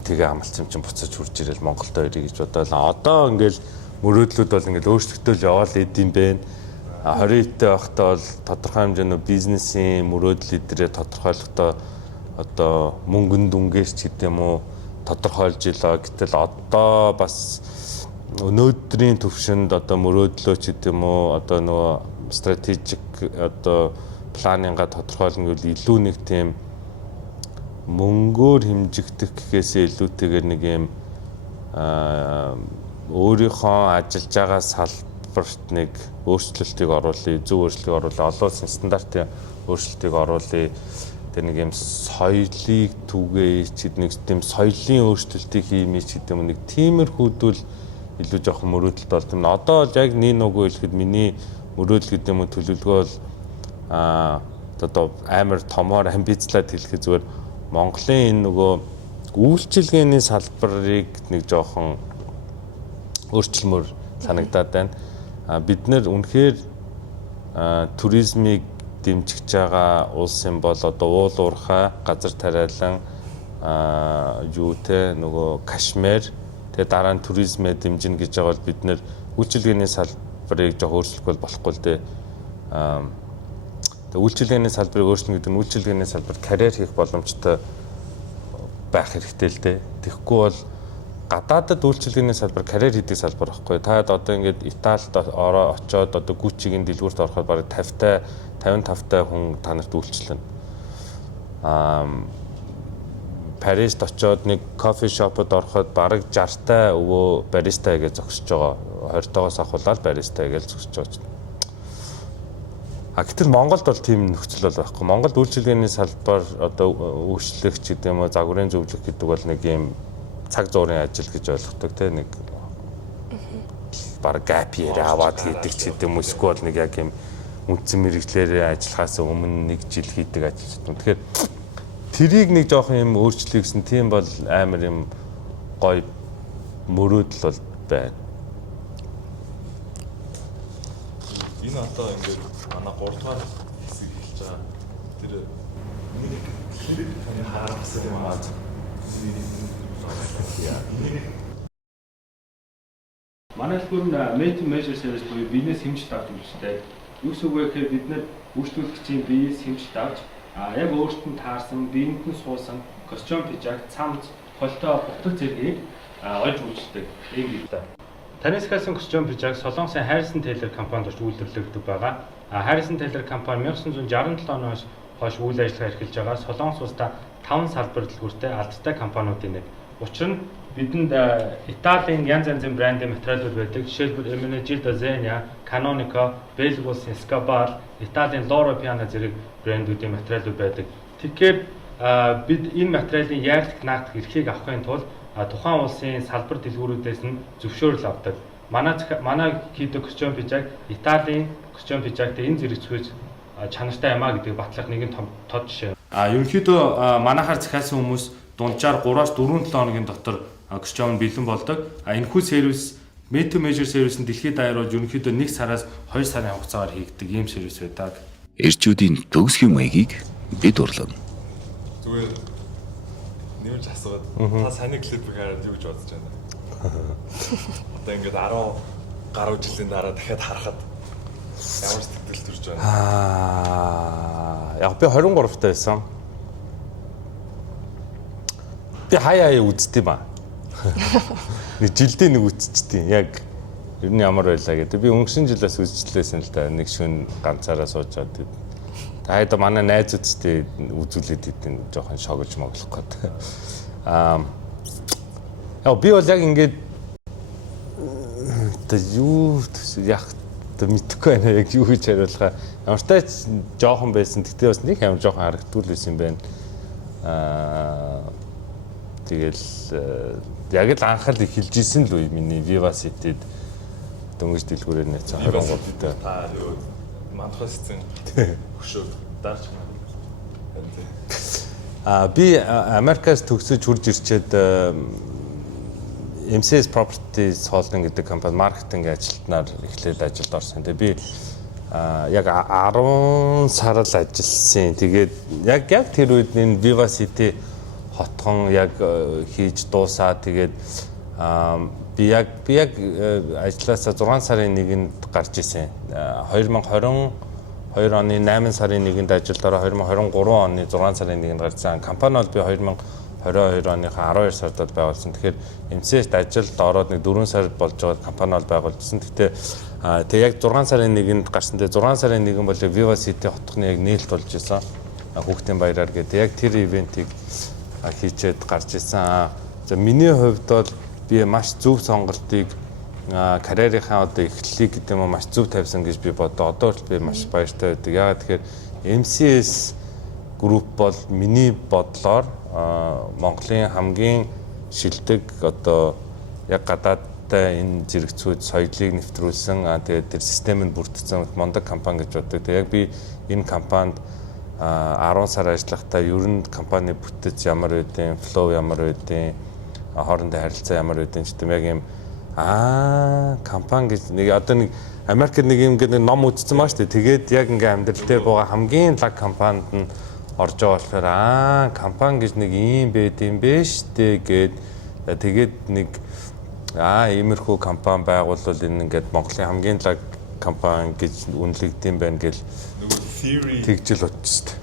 тэгээ амлцсан чинь буцаж хурж ирэл Монголд ирэх гэж бодоод одоо ингээл мөрөөдлүүд бол ингээл өөрчлөгдөж яваал идэм бэ. 20 тэй байхдаа бол тодорхой хэмжээний бизнесийн мөрөөдөл идрээ тодорхойлохдоо одоо мөнгөнд дүнгээс ч гэдэг юм уу тодорхойлж илаа. Гэтэл одоо бас өнөөдрийн төвшөнд одоо мөрөөдлөө ч гэдэг юм уу одоо нөгөө стратегик одоо планинга тодорхойлно гэвэл илүү нэг тийм мөнгөөр хэмжигдэх гэхээсээ илүүтэйгээр нэг юм өөрийнхөө ажиллаж байгаа салбарт нэг өөрчлөлтийг оруулъя, зөв өөрчлөлтийг оруулъя, олон улсын стандартын өөрчлөлтийг оруулъя. Тэр нэг юм соёлыг түгээе ч гэдэг нэг тийм соёлын өөрчлөлтийг хиймээ ч гэдэг юм нэг тиймэрхүүдүүл илүү жоохон мөрөөдөлт болт юм. Одоо л яг нэг нүгөө хэлэхэд миний мөрөөдөл гэдэг юм уу төлөвлөгөө бол одоо амар томоор амбицлаад хэлэхэд зүгээр Монголын энэ нөгөө үйлчилгээний салбарыг нэг жоохон өөрчлөмөр санагдаад байна. Бид нэр үнэхээр туризмыг дэмжиж байгаа улс юм бол одоо уул уурхай, газар тариалан юутэй нөгөө Кашмир тэгээ дараа нь туризмээ дэмжинэ гэж байгаа бол бид нэр үйлчилгээний салбарыг жоох өөрчлөх бол болохгүй л дээ. Тэгээ үйлчилгээний салбарыг өөрчлөх гэдэг нь үйлчилгээний салбарт карьер хийх боломжтой байх хэрэгтэй л дээ. Тэгэхгүй бол гадаадад үйлчилгээний салбар карьер хийдэг салбар байхгүй. Та одоо ингээд Италид очоод одоо Гуччигийн дэлгүүрт ороход бараг 55-тай хүн та нарт үйлчлэнэ. Парист очоод нэг кофе шопод ороход бараг 60-тай өвөө бариста гэж зогсож байгаа. 20-тоогоос ахуулаад бариста гэж зогсож байгаа. Гэтэл Монголд бол тийм нөхцөл бол байхгүй. Монголд үйлчилгээний салбар одоо үйлчлэгч гэдэг юм уу, загварын зөвлөх гэдэг бол нэг юм цаг зуурын ажил гэж ойлгодог тийм нэг бараг gap year аваад хийдэг ч гэдэг юм уу, эсвэл нэг яг юм үндсэн мэрэгчлэрээ ажиллахаас өмнө нэг жил хийдэг ажил. Тэгэхээр тэрийг нэг жоох юм өөрчлөе гэсэн тийм бол амар юм гоё мөрөөдөл бол байна. Энэ одоо ингээд манай 3 дугаар хэсэг хэлж байгаа. Тэр нэг хэрэг харах гэсэн юм аа. Манай хэлбэр нь Made to Measure service буюу бизнес хэмжиж авч үзтэй. Юу гэсэн үг вэ гэхээр бид нэр үйлчлүүлэгчийн биеэс хэмжиж авч яг өөртөө нь таарсан, биеинд нь суусан костюм, пижак, цамц, холтой бутаг зэргийг олж үйлчилдэг юм гэдэг. Танаас хэлсэн костюм, пижак Солонгосын Harrison Taylor компанид орж үйлдвэрлэгддэг байгаа. Harrison Taylor компани 1967 оноос хойш үйл ажиллагаа эрхэлж байгаа. Солонгос улстай 5 салбар дэлгүүртэй алдартай компаниудын нэг. Учир нь бидэнд Италийн янз янзын брендийн материалууд байдаг. Жишээлбэл Ermenegildo Zegna, Canonico, Belgul's Escobar, Италийн Loro Piana зэрэг брэндүүдийн материалууд байдаг. Тэгэхээр бид энэ материалын яардаг наадах эрхийг авахын тулд тухайн улсын салбар дэлгүүрүүдээс нь зөвшөөрөл авдаг. Манай хийдэг костюм пижак Италийн костюм пижактэй энэ зэрэгцгөөж чанартай юмаа гэдэг батлах нэгэн тод жишээ. Ерөнхийдөө манайхаар захиалсан хүмүүс дунджаар 3-аас 4-7 хоногийн дотор костюм бэлэн болдог. Энэхүү сервис Made to Measure сервис нь дэлхийд даяар бол ерөнхийдөө 1 сараас 2 сарын хугацаагаар хийгдэг ийм сервис байдаг. Эрчүүдийн төгсгийн маягийг бид урлана. Зүгээр нэмж асууад та саний клипийг хараад юу гэж бодож байна? Одоо ингээд 10 гаруй жилийн дараа дахиад харахад ямар сэтгэл төрж байна? Яг би 23 таа байсан. Би хаяа үзтiin ба. Нэг жилдээ нэг үзчихтiin. Яг ер нь ямар байлаа гэдэг. Би өнгөрсөн жилээс үзчихлээсэн л да. Нэг шөнө ганцаараа суужаад. Таад манай найзуудтай үзүүлээд идэв жоохон шогож моглох гээд. Би бол яг ингээд юу яг мэдхгүй байна. Яг юу хийж хариулахаа. Ямар ч тач жоохон байсан. Тэгтээ бас нэг амар жоохон харагдтгүй л байсан юм байна. Тэгэл яг л анхаал эхэлж исэн л үе миний Viva City-д дөнгөж дэлгүүрээр нээсэн 23 таа. Та юу манхасцэн хөшөөг дарж байна. Би Америкаас төгсөж хурж ирчээд MCS Properties Holding гэдэг компани маркетинг ажилтнаар эхлээд ажилд орсон. Тэгээ би яг 10 сар л ажилласан. Тэгээд яг тэр үед энэ Viva City хотхон яг хийж дуусаад тэгээд би яг ажилласаа 6 сарын 1-нд гарч исэн. 2022 оны 8 сарын 1-нд ажилд ороо 2023 оны 6 сарын 1-нд гарсан. Компани бол би 2022 оныхаа 12 сард байгуулсан. Тэгэхээр MCS-д ажилд ороод нэг 4 сар болж байгаа компани бол байгуулсан. Гэхдээ яг 6 сарын 1-нд гарсан. Тэгээ 6 сарын 1 бол Viva City хотхны яг нээлт болж исэн. Хүүхдийн баяраар гэдэг. Яг тэр ивентийг хийчээд гарч исэн. За миний хувьд бол би маш зөв сонголтыг карьерийнхаа одоо эхлэлийг гэдэг юм маш зөв тавьсан гэж би бодоо. Одоо хүртэл би маш баяртай байдаг. Яагаад тэгэхээр MCS групп бол миний бодлоор Монголын хамгийн шилдэг одоо яг гадаадтай энэ зэрэгцүүд соёлыг нэвтрүүлсэн тэгээд тэр системд бүрдсэн мондог компани гэж боддог. Тэгээд яг би энэ компанид 10 сар ажиллахдаа ер нь компани бүтэц ямар байдیں, флоу ямар байдیں, хоорондын харилцаа ямар байдیں ч гэдэм яг юм компани гэж нэг одоо нэг Америкт нэг юм гэдэг ном үзсэн маа шүү дээ. Тэгээд яг ингээм амьдрал дээр байгаа хамгийн лаг компанид нь орж байгаа болохоор компани гэж нэг юм байд юм бэ штэ гээд тэгээд нэг иймэрхүү компани байгуулвал энэ ингээд Монголын хамгийн лаг компани гэж үнэлэгдэм байна гэл нөгөө theory тэгжил утчихсан.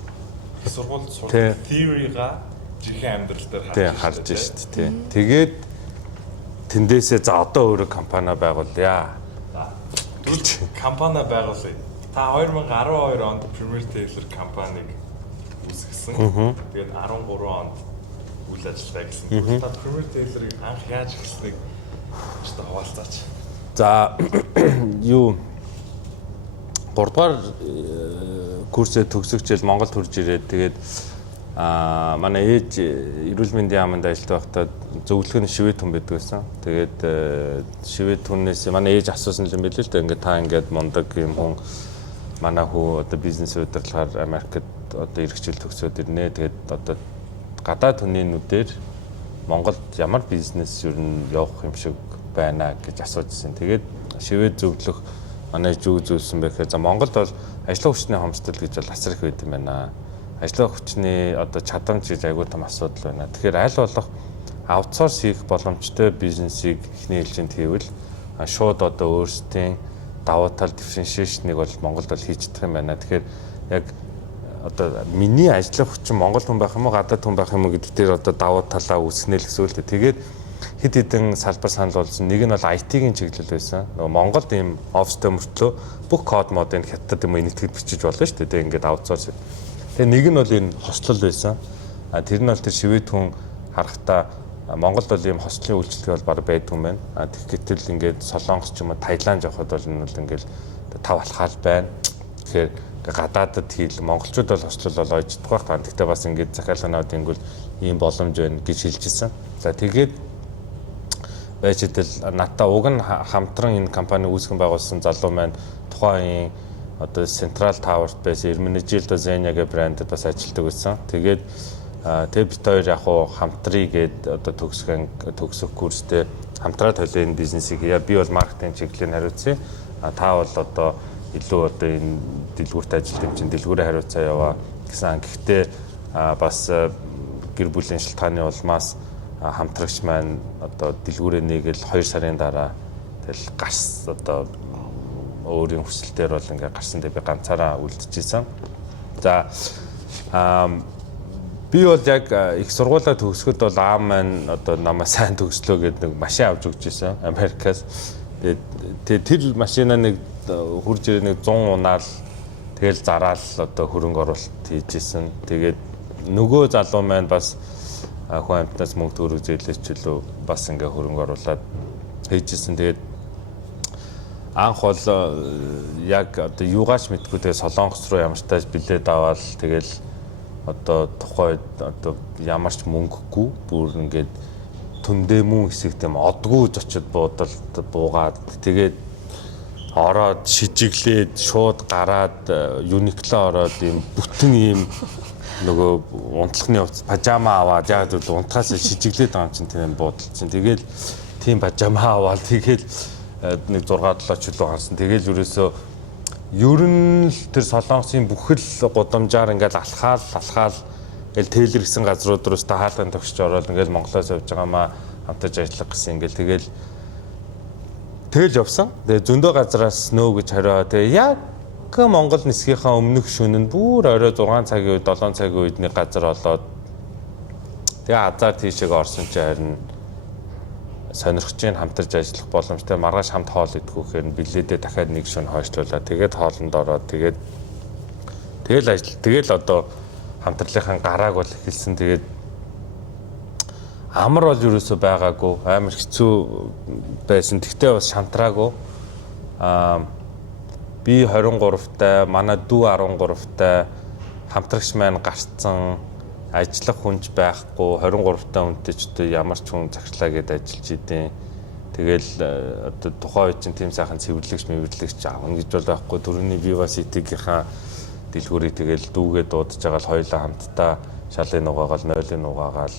Сургуульд сурдаг theory-га жинхэнэ амьдрал дээр харж штэ тий. Тэгээд тэндээсээ за одоо өөрөө компани байгуулъя. Тэгж компани байгуулъя. Та 2012 онд Premier Taylor компаниг үүсгэсэн. Тэгээд 13 онд үйл ажиллагаа гэсэн. Та Premier Taylor-ыг анх яаж эхэлснийг ч хаваалцаач. За юу 3 дугаар курсээ төгсөгчл Монголд хурж ирээд тэгээд манай ээж эрүүл мэндийн яамд ажилладаг байхдаа зөвлөх нь шивэд хүн байдаг байсан. Тэгээд шивэд хүнээс манай ээж асуусан юм билээ л дээ. Ингээд та ингээд мундаг юм хүн манай хүү одоо бизнес удирдлагаар Америкт одоо эрхчил төгсөөд ирнэ. Тэгээд одоо гадаад хүний нүдээр Монголд ямар бизнес ер нь явах юм шиг байна гэж асуужсэн. Тэгээд шивэд зөвлөх манай зүг зүйлсэн байхаа за Монголд бол ажлын хүчний хомсдол гэж бол асар их байд юм байна. Ажлын хүчний одоо чадамж гэж айгүй том асуудал байна. Тэгэхээр аль болох аутсорс хийх боломжтой бизнесийг эхний ээлжинд хийвэл шууд одоо өөрсдийн давуу тал дифференшиэйшнийг бол Монголд бол хийж чадах юм байна. Тэгэхээр яг одоо миний ажлын хүчин Монгол хүн байх юм уу гадаад хүн байх юм уу гэдэг дээр одоо давуу талаа үүснэ л гэсэн үг л дээ. Тэгээд хэд хэдэн салбар санал болсон. Нэг нь бол IT-ийн чиглэл байсан. Нөгөө Монголд ийм офстой мөртлөө бүх код модыг хятад юм инэтгэл бичиж болно шүү дээ. Ингээд аутсорс. Тэгээ нэг нь бол энэ хослол байсан. Тэр нь бол тэр шивэд хүн харахтаа Монголд бол ийм хослолын үйлчлэг бол баг байдгүй юм байна. Тэгэхдээ ингээд Солонгос ч юм уу Таиланд явахад бол энэ бол ингээд тав алхаал байна. Тэгэхээр гадаадд хийл монголчууд бол хослол бол ойждох байх. Гэхдээ бас ингээд захиалганаад ингүүл ийм боломж байна гэж хэлжсэн. За тэгээд байжидэл надаа уг нь хамтран энэ компани үүсгэн байгуулсан залуу маань тухайн одоо Central Tower-т байсан Ermenegildo Zegna гэх брэндд бас ажилладаг байсан. Тэгээд бид хоёр яг хуу хамтрий гээд одоо төгсөх курстэй хамтраад хойлоо энэ бизнесийг яа би бол маркетинг чиглэлийн хариуцсан. Та бол одоо илүү одоо энэ дэлгүүрт ажилладаг чинь дэлгүүрээ хариуцаа яваа гэсэн. Гэхдээ бас гэр бүлийн шалтгааны улмаас хамтрагч маань одоо дэлгүүрээ нээгэл 2 сарын дараа тэгэл гарс одоо өөрийн хүсэлтээр бол ингээ гарсан дээр би ганцаараа үлдчихсэн. За би бол яг их сургуулаа төгсгöd бол аав маань одоо намайг сайн төгслөө гэдэг нэг машин авч өгч ирсэн Америкаас. Тэгээд тэр машинаа нэг хурж ирээ нэг 100 унаал тэгэл зараал одоо хөрөнгө оруулалт хийж исэн. Тэгээд нөгөө залуу маань бас хүн амтнаас мөнгө төгрөг зээлч лөө бас ингээ хөрөнгө оруулаад хийжсэн. Тэгээд анх бол яг одоо юугаач мэдгүй тэгээ Солонгос руу ямартай билет аваад тэгэл одоо тухайд одоо ямарч мөнгөгүй бүр ингээд түндэмүү хэсэгт юм одгүй зочид буугаад тэгээд ороод шижиглээд шууд гараад Uniqlo ороод ийм бүтэн ийм нөгөө унтлахны хувцас пажама аваад яг л унтахаас шижиглээд байгаа юм чинь тийм буудал чинь тэгэл тийм пажама аваад тэгэл нэг 6-7 чөлөө хансан тэгэл ерөөсөө ер нь л тэр Солонгосын бүхэл гудамжаар ингээл алхаал ингээл Тейлер гэсэн газрууд руу хаалган тогшиж ороод ингээл Монголоос явж байгаамаа хамтаж ажиллах гэсэн ингээл тэгэл явсан. Тэгээ зөндөө газраас нөө гэж хорио. Тэгээ яг Монгол нисгийнхаа өмнөх шөнө нь бүр орой 6 цагийн үед 7 цагийн үед нэг газар олоод тэгээ азар тийшээ орсон чи харин сонирхчийн хамтарч ажиллах боломжтой маргааш хамт хоол идэхүүхээр билетээ дахиад нэг шөнө хойшлуулаад тэгээд хоолнд ороод тэгэл одоо хамтарлынхаа гарааг бол эхэлсэн. Тэгээд амар бол ерөөсөө байгаагүй, амар хэцүү байсан. Тэгтээ бас шантраагүй. Би 23-тай, манай дүү 13-тай хамтрагч маань гарцсан, ажиллах хүнч байхгүй, 23-тай хүнтэй ч одоо ямар ч хүн цагтлаа гэдээ ажиллаж идэв. Тэгэл одоо тухайн үед чинь тийм сайхан цэвэрлэгч аавна гэж бол байхгүй. Төрөний Vivacity-гийнхаа дэлгүүрийг тэгэл дүүгээ дуудаж байгаа л хоёулаа хамтдаа шалын угаагаал, нойлын угаагаал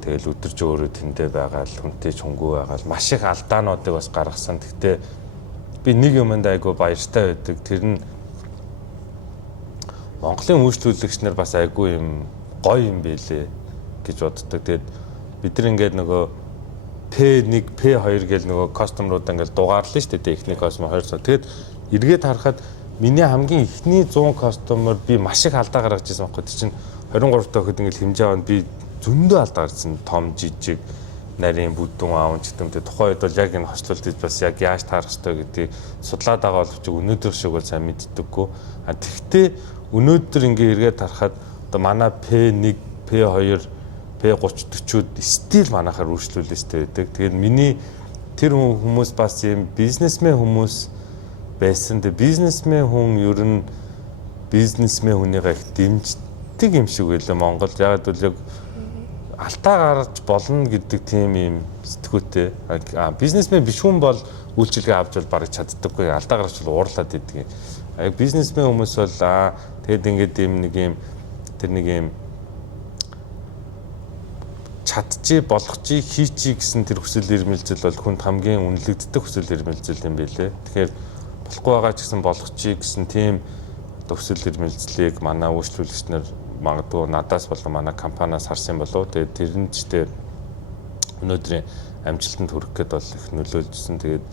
тэгэл өдөрж өөрөө тэндээ байгаа л хүнтэй ч хөнгөө байгаа л маш их алдаануудыг бас гаргасан. Гэхдээ би нэг юмд айгүй баяртай байдаг. Тэр нь Монголын үйлчлүүлэгч нар бас айгүй юм гоё юм байлээ гэж боддог. Тэгээд бид нар ингээд нөгөө P1, P2 гэл нөгөө кастомеруудаа ингээд дугаарлаа шүү дээ. Эхний кастомер 200. Тэгээд эргээд харахад миний хамгийн эхний 100 кастомер би маш их алдаа гаргаж ирсэн байхгүй. Тэр чинь 23 дахь хэд ингээд хэмжээ аваад би зөндөө алдаа гарсан. Том жижиг нарийн бүдүүн аавч гэдэг. Тухайн үед бол яг энэ хослолтыг бас яг яаж таарах ёстой гэдгийг судлаад байгаа боловч өнөөдөр шиг бол сайн мэддэггүй. Тэгвэл өнөөдөр ингээ эргээд харахад одоо манай P1, P2, P30-40-ууд стил манайхаар үргэлжлүүлээстэй байдаг. Тэгээд миний тэр хүмүүс бас юм бизнесмен хүмүүс байсан. Тэгээд бизнесмен хүн ер нь бизнесмен хүнийгээ их дэмждэг юм шиг байлаа Монголд. Яг л яг алдаа гарч болно гэдэг тийм юм сэтгүүтэй. Бизнесмен биш хүн бол үйлчилгээ авч бол барыг чаддаггүй. Алдаа гарч бол уурлаад идэг. Яг бизнесмен хүмүүс бол тэгэд ингээд юм нэг юм тэр нэг юм чадчих болгочих хийчих гэсэн тэр хүсэл эрмэлзэл бол хүнд хамгийн үнэлэгддэг хүсэл эрмэлзэл юм байлээ. Тэгэхээр болохгүй байгаа ч гэсэн болгочих гэсэн тийм хүсэл эрмэлзлийг манай үйлчлүүлэгч нар магадгүй надаас болон манай компаниас харсан болов. Тэгээд тэр нь ч тэр өнөөдрийн амжилтанд хүрэх гээд бол их нөлөөлжсэн. Тэгээд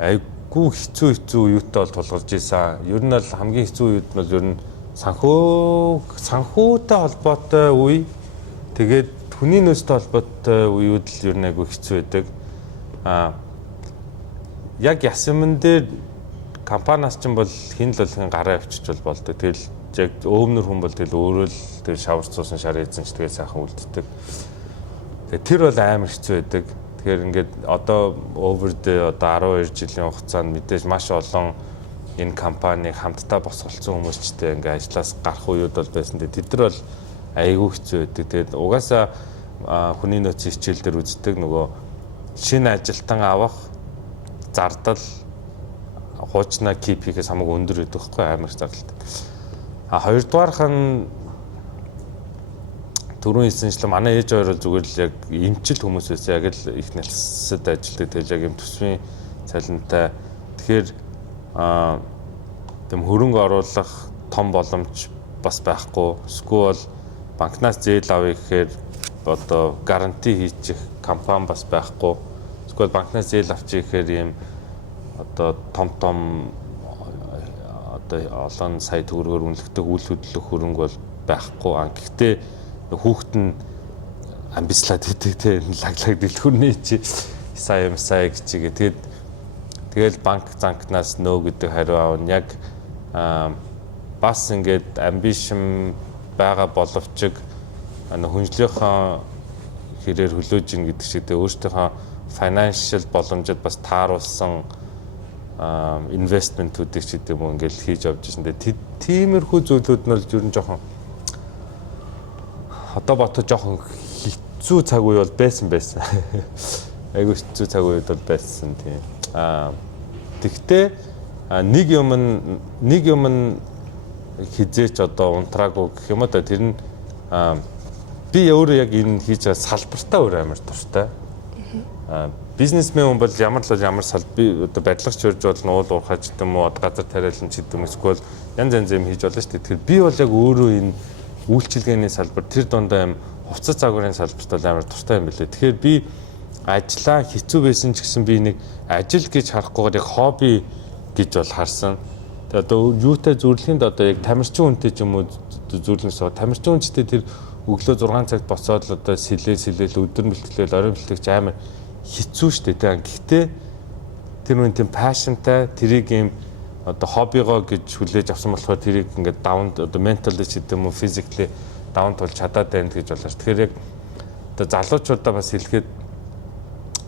айгүй хэцүү үеүтэй бол тулгарч ийсэн. Ер нь бол хамгийн хэцүү үед нь ер нь санхүүтэй холбоотой үе. Тэгээд хүний нөөцтэй холбоотой үеуд л ер нь айгүй хэцүү байдаг. Яг ясман дээр компаниас ч бол хин л болгон гараа авчиж болдог. Тэгэл яг өвнөр хүн бол тэгэл өөрөө л тэгэл шавар цуусан шар ийдсэн ч тэгэл сайхан үлддэг. Тэгээ тэр бол амар хэцүү байдаг. Тэгэхээр ингээд одоо over the одоо 12 жилийн хугацаанд мэдээж маш олон энэ компаниг хамтдаа босголцсон хүмүүсчтэй ингээд ажлаас гарах үеуд бол байсан. Тэд нар бол айгүй хэцүү байдаг. Тэгээд угаасаа хүний нөөцийн хичээл дээр үздэг нөгөө шинэ ажилтан авах зардал хуучнаа keep хийхээс хамаагүй өндөр байдаг байхгүй амар зардалтай. Хоёрдугаарх нь түрүүн хэлсэнчлэн манай ээж хоёр бол зүгээр л яг эмчил хүмүүс байсан. Яг л их насад ажилладаг. Тэгэл яг юм төсвийн цалинтай. Тэгэхээр тэм хөрөнгө оруулах том боломж бас байхгүй. Эсвэл банкнаас зээл авъя гэхээр одоо гаранти хийчих компани бас байхгүй. Эсвэл банкнаас зээл авчих гэхээр ийм одоо том одоо олон сая төгрөгөөр үнэлэгдэх үйл хөдлөх хөрөнгө бол байхгүй. Гэхдээ хүүхэд нь амбицлаад идэг те лаглаг дэлгүүрний чи сая гэчигээ тэгэл банк занкнаас нөө гэдэг хариу аавн яг бас ингээд амбишн байгаа боловч хүнжлийнхаа хэрээр хөлөөж ийн гэдэг шиг тэ өөртөөхөө financial боломжид бас тааруулсан инвестментүүдийг ч гэдэг юм ингээд хийж авч ирсэн. Тиймэрхүү зүйлүүд нь л ер нь жоохон одоо бото жоохон хэцүү цаг үе бол байсан. Айгуу хэцүү цаг үед бол байсан тийм. Тэгтээ нэг юм хизээч одоо унтраагүй гэх юм да тэр нь би өөрөө яг энэ хийж байгаа салбартаа өөр амар дуртай. Бизнесмен хүн бол ямар салбар одоо барилгач хөрж болно, уул уурхаж гэдэг юм уу, газар тариалан ч гэдэг юм эсвэл янз юм хийж болно шүү дээ. Тэгэхээр би бол яг өөрөө энэ үйлчилгээний салбар тэр дундаа юм хувцас загварын салбарт бол амар дуртай юм билээ. Тэгэхээр би ажиллаа хэцүү байсан ч гэсэн би нэг ажил гэж харахгүйгээр яг хобби гэж бол харсан. Тэгээ одоо юутай зүрлэхэнд одоо яг тамирчин хүнтэй ч юм уу зүрлэнсоо тамирчин хүнчтэй тэр өглөө 6 цагт боцоод л одоо сэлээл өдөр бэлтгэлэл орой бэлтгэж амар хэцүү шүү дээ. Гэхдээ тэр үн тийм пашнтай тэрийг юм одоо хоббигоо гэж хүлээж авсан болохоор тэрийг ингээд даун одоо ментал ч гэдэг юм уу физикли даван тулж чадаад байна гэж болоо ш. Тэгэхээр яг одоо залуучуудаа бас хэлэхэд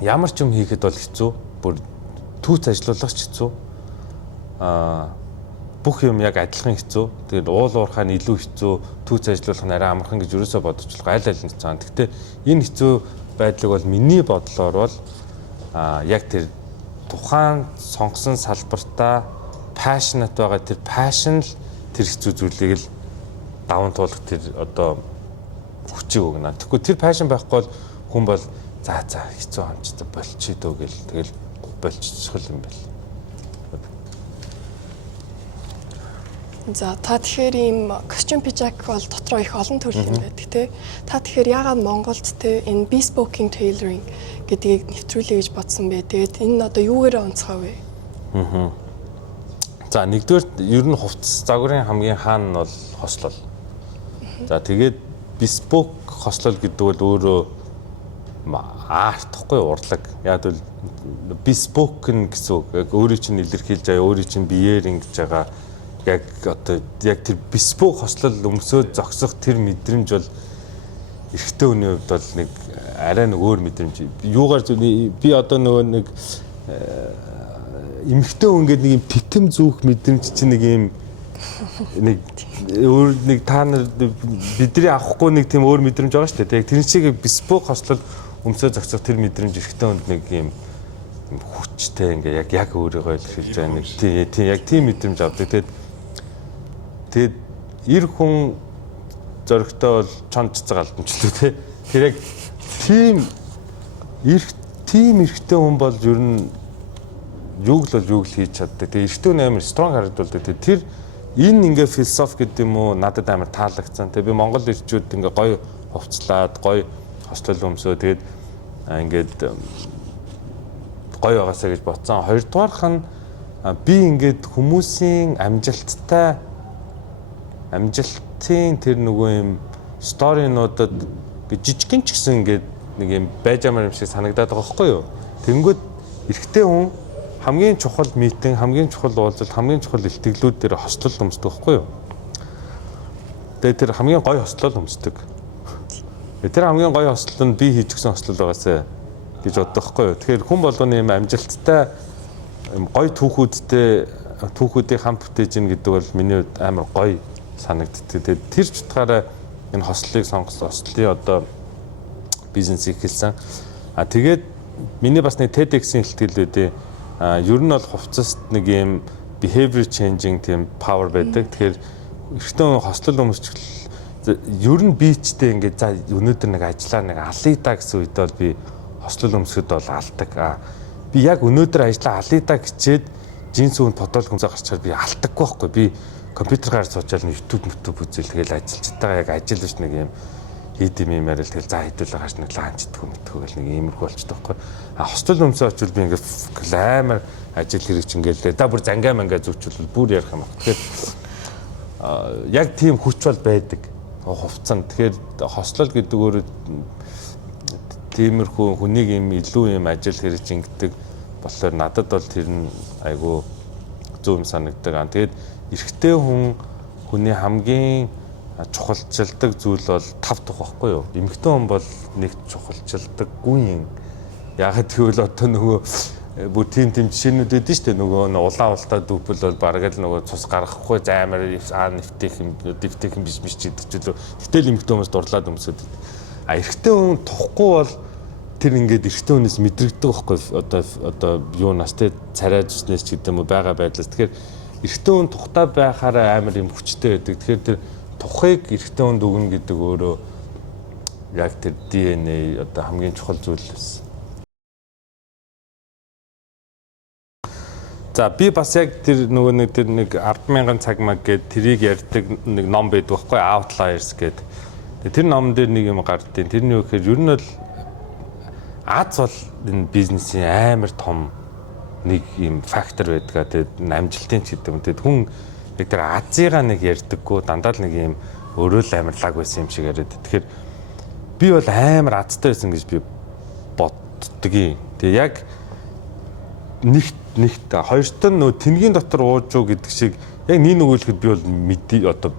ямар ч юм хийхэд бол хэцүү. Бүр түүц ажиллуулах ч хэцүү. Бүх юм яг адилхан хэцүү. Тэгээд уул уурхай нь илүү хэцүү, түүц ажиллуулах нь арай амархан гэж юусоо бодож болох аль аль нь хэцүү. Гэхдээ энэ хэцүү байдлыг бол миний бодлоор бол яг тэр тухайн сонгосон салбартаа passionate байгаа тэр passion л тэр хэцүү зүйлийг л даван туулах тэр одоо хүчийг өгнө. Тэгэхгүй тэр passion байхгүй бол хүн бол за хэцүү хамчтай болчих дөө гэл тэгэл болчихсох юм байл. За та тэгэхээр ийм костюм пижак бол дотроо их олон төрөл юм байдаг тий. Та тэгэхээр яагаад Монголд тий энэ bespoke tailoring гэдгийг нэвтрүүлэе гэж бодсон бэ? Тэгээд энэ одоо юугаараа онцгой вэ? За нэгдүгээр ер нь хувцас загварын хамгийн хаан нь бол хослол. За тэгээд bespoke хослол гэдэг бол өөрөө аартахгүй урлаг. Яг бол bespoke гэсэн үг. Яг өөрийн чинь илэрхийлж байгаа, өөрийн чинь биеэр ингэж байгаа. Яг одоо яг тэр bespoke хослол өмсөөд зогсох тэр мэдрэмж бол эрэгтэй хүний хувьд бол нэг арай нэг өөр мэдрэмж. Юугаар би одоо нөгөө нэг эмэгтэй хүн гэдэг нэг юм титэм зүүх мэдрэмж чинь нэг юм нэг өөр нэг та нар бидний авахгүй нэг тийм өөр мэдрэмж байгаа шүү дээ. Яг тэр чиг bespoke хослол өмсөө зогсох тэр мэдрэмж эрэгтэй хүнд нэг юм хүчтэй ингээ яг өөрийгөө илэрхийлж байгаа нэг тийм яг тийм мэдрэмж авдаг. Тэгээд эр хүн зөрөгтэй бол чон цэцэг алдамжтай тий. Тэр яг тийм эрэгтэй хүн бол ер нь юуг л хийж чаддаг. Тэгээд эрэгтэй хүн амар strong харагдуулдаг. Тэр энэ ингээ философи гэдэг юм уу надад амар таалагдсан. Тэгээд би Монгол ирчүүд ингээ гоё хувцлаад гоё хослол өмсөө тэгээд ингээд гоё байгаасаа гэж бодсон. Хоёрдугаарх нь би ингээд хүмүүсийн амжилтын тэр нөгөө юм сторинуудад жижигхэн ч гэсэн ингээд нэг юм байж амар юм шиг санагдаад байгаа байхгүй юу? Тэнгүүд эрэгтэй хүн хамгийн чухал митинг, хамгийн чухал уулзалт, хамгийн чухал илтгэлүүд дээр хослол өмсдөг байхгүй юу? Тэгээд тэр хамгийн гоё хослол өмсдөг. Тэр хамгийн гоё хослол нь би хийж өгсөн хослол байгаасаа гэж боддог байхгүй юу? Тэгэхээр хүн болгоны юм амжилттай гоё түүхүүдийг хамт бүтээж ийн гэдэг бол миний хувьд амар гоё санагддаг. Тэгээд тэр ч утгаараа энэ хослолыг сонгосон, хослолын одоо бизнес эхэлсэн. Тэгээд миний бас нэг TEDx-ийн хэлтгэл үүдээ ер нь бол хувцаст нэг юм behavior changing тийм power байдаг. Тэгэхээр эрэгтэй хослол өмсчих ер нь бичтэй ингээд за өнөөдөр нэг ажиллаа нэг алъя да гэсэн үед бол би хослол өмсөхөд бол алдаг. Би яг өнөөдөр ажиллаа алъя да гэчээд джинс үн фотол хүнзээ гарчаад би алдаггүй байхгүй. Би компьютер гарч суучаал нэг YouTube үзэл тэгэл ажиллаж байгаа яг ажил биш нэг юм хийд юм яриад тэгэл за хэдүүлээ гарч нэг ланч идэх мэдхүү гэл нэг иймэрхүү болчихдог байхгүй. Хослол өмсөө очвол би ингээд амар ажил хэрэг чинь гээл да бүр зангай мангаа зүвчүүл бүр ярих юм байна. Тэгэхээр яг тийм хүч бол байдаг. Хувцсан. Тэгэхээр хослол гэдэг өөрөө тиймэрхүү хүнийг юм илүү юм ажил хэрэг чингдэг болохоор надад бол тэр нь айгүй зөв юм санагддаг. Тэгээд эрэгтэй хүний хамгийн чухалчилдаг зүйл бол 5 дахь байхгүй юу? Эмэгтэй хүн бол нэг чухалчилдаггүй юм. Яагаад гэвэл одоо нөгөө бүр тийм жишээнүүд өгдөн шүү дээ. Нөгөө улаан дүүпэл бол бараг л нөгөө цус гаргахгүй займар дэвтэх юм биш гэдэг ч үлээ. Гэтэл эмэгтэй хүмүүс дурлаад өмсөд. Эрэгтэй хүн тухгүй бол тэр ингээд эрэгтэй хүнээс мэдрэгдэг байхгүй одоо юунаас те царай зүснээс ч гэдэг юм уу байгаа байдлаас. Тэгэхээр эрэгтэй хүн тухтай байхаараа амар юм хүчтэй байдаг. Тэгэхээр тэр тухайг эрэгтэй хүнд өгнө гэдэг өөрөө яг тэр DNA одоо хамгийн чухал зүйл байсан. За би бас яг тэр нөгөө нэг 10,000 цаг маг гээд тэрийг ярьдаг нэг ном байдаг байхгүй Outliers гээд. Тэр номон дээр нэг юм гардыг. Тэрний юу гэхээр ер нь бол Аз бол энэ бизнесийн амар том нэг юм фактор байдаг. Тэгээд амжилтын ч гэдэг юм. Тэгээд хүн яг тэр Азигаа нэг ярьдаггүй дандаа л нэг юм өөрөө л амар лаг байсан юм шиг яриад. Тэгэхээр би бол амар Азтай байсан гэж би боддгийн. Тэгээд яг нэгт хоёрт нь нөө тэнгийн дотор ууж уу гэдэг шиг яг нэг нөгөөлөхөд би бол одоо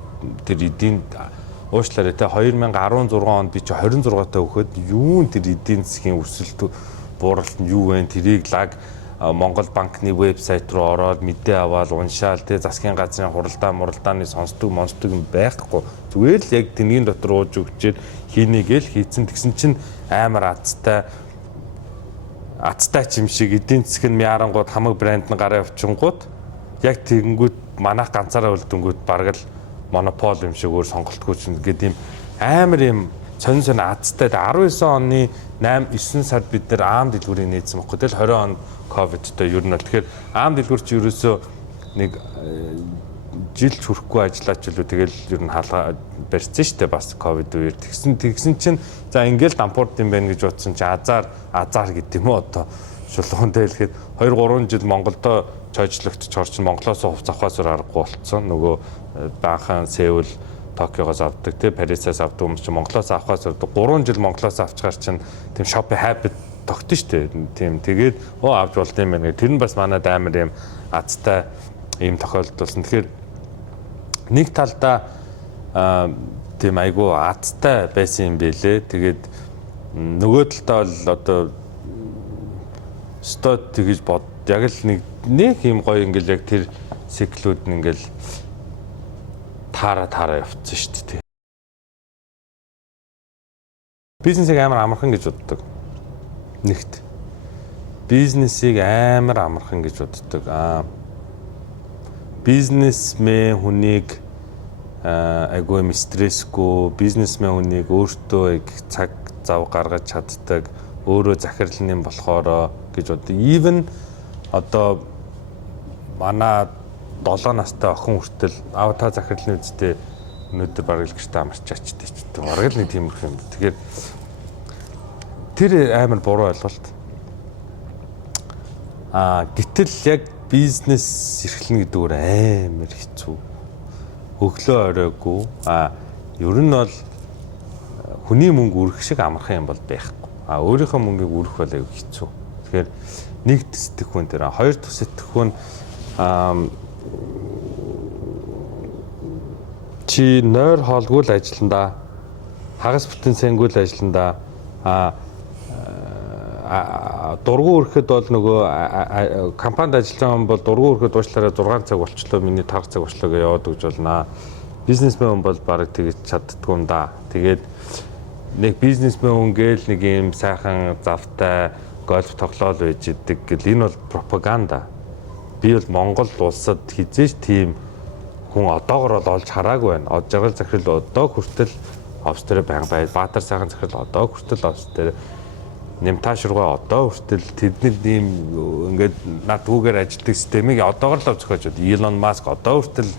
тэр эдийн уушлаарэ те 2016 онд би чи 26 та өгөхөд юун тэр эдийн засгийн өсөлт бууралт нь юу вэ? Тэрийг лаг Монгол банкны вебсайт руу ороод мэдээ аваад уншаал те засгийн газрын хуралдааны сонсдог юм байхгүй. Зүгээр л яг тэнгийн дотор ууж өгчээд хийнийгээл хийцэн тэгсэн чинь амар азтай юм шиг эдийн засаг нь мяарангууд хамаг брэнд нь гараа авчингууд яг тэгэнгүүт манайх ганцаараа үлдэнгүүт бараг л монопол юм шиг өөр сонголтгүй ч гэдэг юм амар юм сонь азтай 19 оны 8-9 сард бид нэр аам дэлгүүрийг нээсэн баггүй. Тэгэл 20 он ковидтой ер нь бол тэгэхээр аам дэлгүүр чи ерөөсөө нэг жил хүрэхгүй ажиллаач үлээ тэгэл ер нь хаалга барьсан шүү дээ бас ковид үеэр тэгсэн чинь за ингээл дампуурд юм байна гэж бодсон чи азар гэдэг юм уу одоо шулуунтай хэлэхэд 2-3 жил Монголдо чойжлогч орчин Монголоос хувц авахаас аргагүй болцсон нөгөө баахан Сеул Токиогоос авдаг тий Парисаас авдаг юм чи Монголоос авахаас 3 жил Монголоос авчгаар чинь тийм shopping habit тогтсон шүү дээ. Тийм тэгээд авч болд юм байна. Тэр нь бас манайд амар юм азтай ийм тохиолдол болсон. Тэгэхээр нэг талдаа тийм айгу азтай байсан юм бэлээ. Тэгээд нөгөө талдаа бол одоо стод тэгж бод яг л нэг юм гоё ингээл яг тэр циклүүд нь ингээл таараа явцсан шүү дээ. Бизнесийг амар амархан гэж боддог. Нэгт бизнесийг амар амархан гэж боддог. Бизнесмен хүнийг айгүй юм стрессгүй, бизнесмен хүнийг өөртөө цаг зав гаргаж чаддаг, өөрөө захирлын болохоор гэж боддог. Even одоо манай 7 настай охин хүртэл та захирлын үедээ өнөөдөр бараг л гэртээ амарч чачдаг ч гэдэг. Бараг л нэг тиймэрхүү юм. Тэгэхээр тэр амар буруу ойлголт. Гэтэл яг бизнес эрхлэнэ гэдэг өөр амар хэцүү. Өглөө оройгүй. Ер нь бол хүний мөнгө үрэх шиг амархан юм бол байхгүй. Өөрийнхөө мөнгийг үрэх бол аюу хэцүү. Тэгэхээр нэг төсөтгөхүүн дээр хоёр төсөтгөхүүн чи нойр хоолгүй л ажиллана. Хагас бүтэн сэнгүй л ажиллана. Дургу өрөхөд бол нөгөө компанид ажиллаж байгаа хүн бол дургу өрөхөд уучлаарай 6 цаг болчлоо миний 5 цаг болчлоо гэж яваад өгч болно. Бизнесмен хүн бол бараг тэгж чаддгүй юм да. Тэгээд нэг бизнесмен хүн гээл нэг юм сайхан завтай гольф тоглоал байж идэг гэл энэ бол пропаганда. Би бол Монгол улсад хизээж тийм хүн одоогор бол олж хараагүй байна. Од жаргал захирал одоо хүртэл офс дээр байнга бай. Баатар сайхан захирал одоо хүртэл офс дээр Нэмташргаа одоо хүртэл тэдний ийм ингээд над түүгээр ажилладаг системийг одоогор л зохиож байна. Elon Musk одоо хүртэл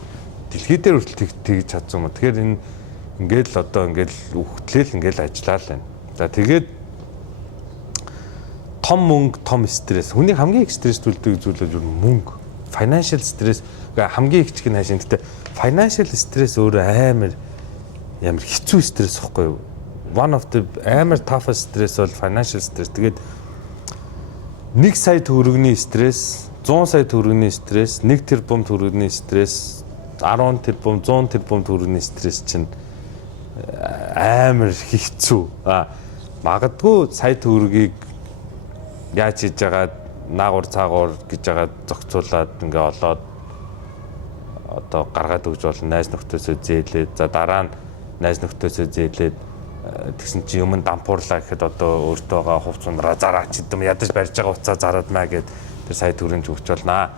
дэлхий дээр хүртэл тэгж чадсан юм. Тэгэхээр энэ ингээд л одоо ингээд үхтлээл ингээд ажиллаа л байна. За тэгээд том мөнгө, том стресс. Хүний хамгийн их стресстүүлдэг зүйл бол мөнгө. Financial stress хамгийн их чиг нь хаашаа. Гэтэ financial stress өөрөө амар хэцүү стресс ихгүй юу? One of the амар toughest stress бол financial stress. Тэгээд 1 сая төгрөгийн стресс, 100 сая төгрөгийн стресс, 1 тэрбум төгрөгийн стресс, 10 тэрбум, 100 тэрбум төгрөгийн стресс чинь амар хэцүү. Магадгүй сая төгрөгийг яаж хийж байгаа наагур цаагур гэж байгаа зохицуулаад ингээ олоод одоо гаргаад өгч болно. Найз нөхдөсөө зээлээд за дараа нь найз нөхдөсөө зээлээд тэгсэн чи өмнө дампуурлаа гэхэд одоо өөртөөгөө хувц ундраа зараач гэдэм ядаж барьж байгаа уцаа зараад маа гэд тэр сая төгрөгийн өгч болно.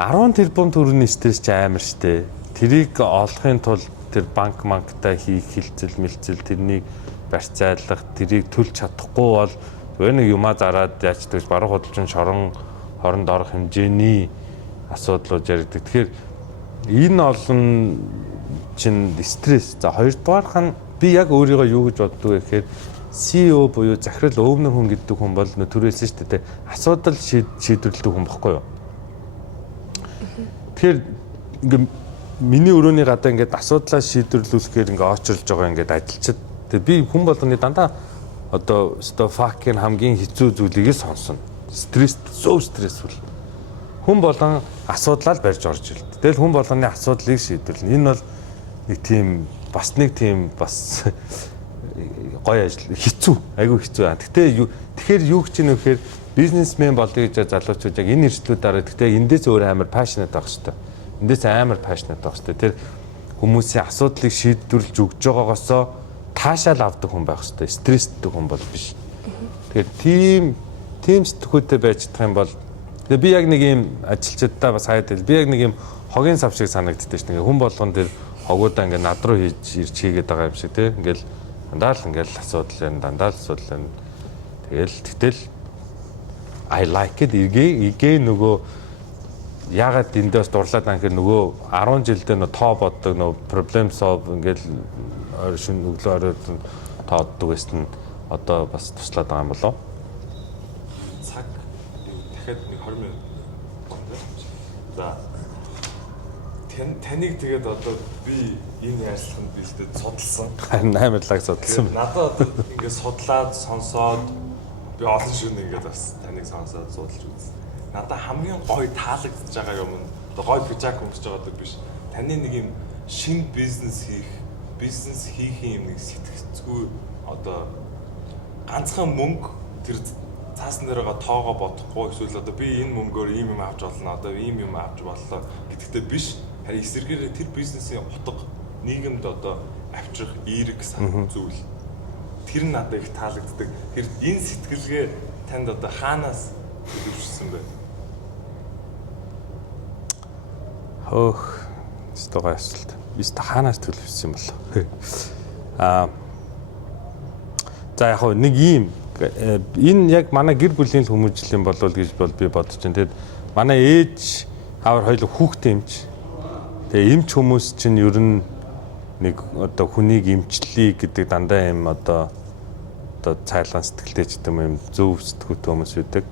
10 тэрбум төгрөгийн стресс ч амар штэ. Тэрийг олохын тулд тэр банктай хийх хилцэл мэлцэл тэрнийг барьцаалах тэрийг төлж чадахгүй бол зүгээр нэг юмаа зараад яачдаг баруун худалчин хоронд орох хэмжээний асуудлууд яригддаг. Тэгэхээр энэ олон чин стресс. За хоёрдугаарх нь би яг өөрийгөө юу гэж боддог вэ гэхээр CEO буюу захирал өвнө хүн гэдэг хүн бол төрөөсөн шүү дээ. Асуудал шийдвэрлэдэг хүн баггүй юу? Тэгэхээр ингээ миний өрөөний гадаа ингээд асуудлаа шийдвэрлүүлэхээр ингээ очрлж байгаа ингээд ажилчид. Тэгээ би хүн болгоны дандаа одоо fucking хамгийн хэцүү зүйлийг сонсно. Стресс, so stressful. Хүн болгон асуудлаа барьж орж ирэл. Тэгэл хүн болгоны асуудлыг шийдвэрлэнэ. Энэ бол нэг тийм бас нэг тийм бас гоё ажил хэцүү. Айгүй хэцүү. Тэгэхээр юу гэж юм гэхээр бизнесмен болъё гэж залуучууд яг энэ эрсдлүүд дараа гэхдээ эндээс өөр амар пашнет байх хэрэгтэй. Эндээс амар пашнет байх хэрэгтэй. Тэр хүмүүсийн асуудлыг шийдвэрлэж өгж байгаагоосоо таашаал авдаг хүн байх хэрэгтэй. Стресстэй хүн бол биш. Тэгэхээр тийм сэтгүүтэй байж чадах юм бол тэгээ би яг нэг юм ажилчдаа бас хаяад би яг нэг юм хогийн сав шиг санагддаг шүү дээ. Хүн болгон тэр хогуудаа ингээ над руу хийж ирж хийгээд байгаа юм шиг тий. Ингээл дандаа л асуудал байна. Тэгэл I like it игээ нөгөө ягаад эндээс дурлаад байгаа гэхээр нөгөө 10 жилдээ нөгөө тоо боддог нөгөө problem solve ингээл шин өглөө оройд тооддог гэсэн одоо бас туслаад байгаа юм болоо. Цаг дахиад нэг 20 минут байна. За таныг тэгээд одоо би энэ ярьслаханд бэлдээд судалсан. Харин 8 лаг судалсан. Надад одоо ингээд судлаад сонсоод би олон шөнө ингээд бас таныг сонсоод судалж үзсэн. Надад хамгийн гоё таалагдж байгаа юм нь гоё пижак өмсөж байгаадаг биш. Таны нэг юм шинэ бизнес хийхийн юм нэг сэтгэцгүй одоо ганцхан мөнгө тэр цаасан дээр байгаа тоогоо бодохгүй эсвэл одоо би энэ мөнгөөр ийм юм авч болно одоо ийм юм авч боллоо гэдэгтээ биш. Харин эсэргээрээ тэр бизнесийн утга нийгэмд одоо авчрах эерэг сан зүйл. Тэр надад их таалагддаг. Тэр энэ сэтгэлгээ танд одоо хаанаас төрүүлсэн бэ? Стогой асуулт. Бист хаанаас төлөвлөсөн юм бол. За яг нэг ийм энэ яг манай гэр бүлийн хүмүүжил юм болов гэж бол би бодож байна. Тэгэд манай ээж аавар хоёул хүүхдээ эмч. Тэгээ эмч хүмүүс чинь ер нь нэг одоо хүнийг эмчлэе гэдэг дандаа юм одоо цайлган сэтгэлтэй ч юм зөв сэтгүүтэй хүмүүс үүдэг.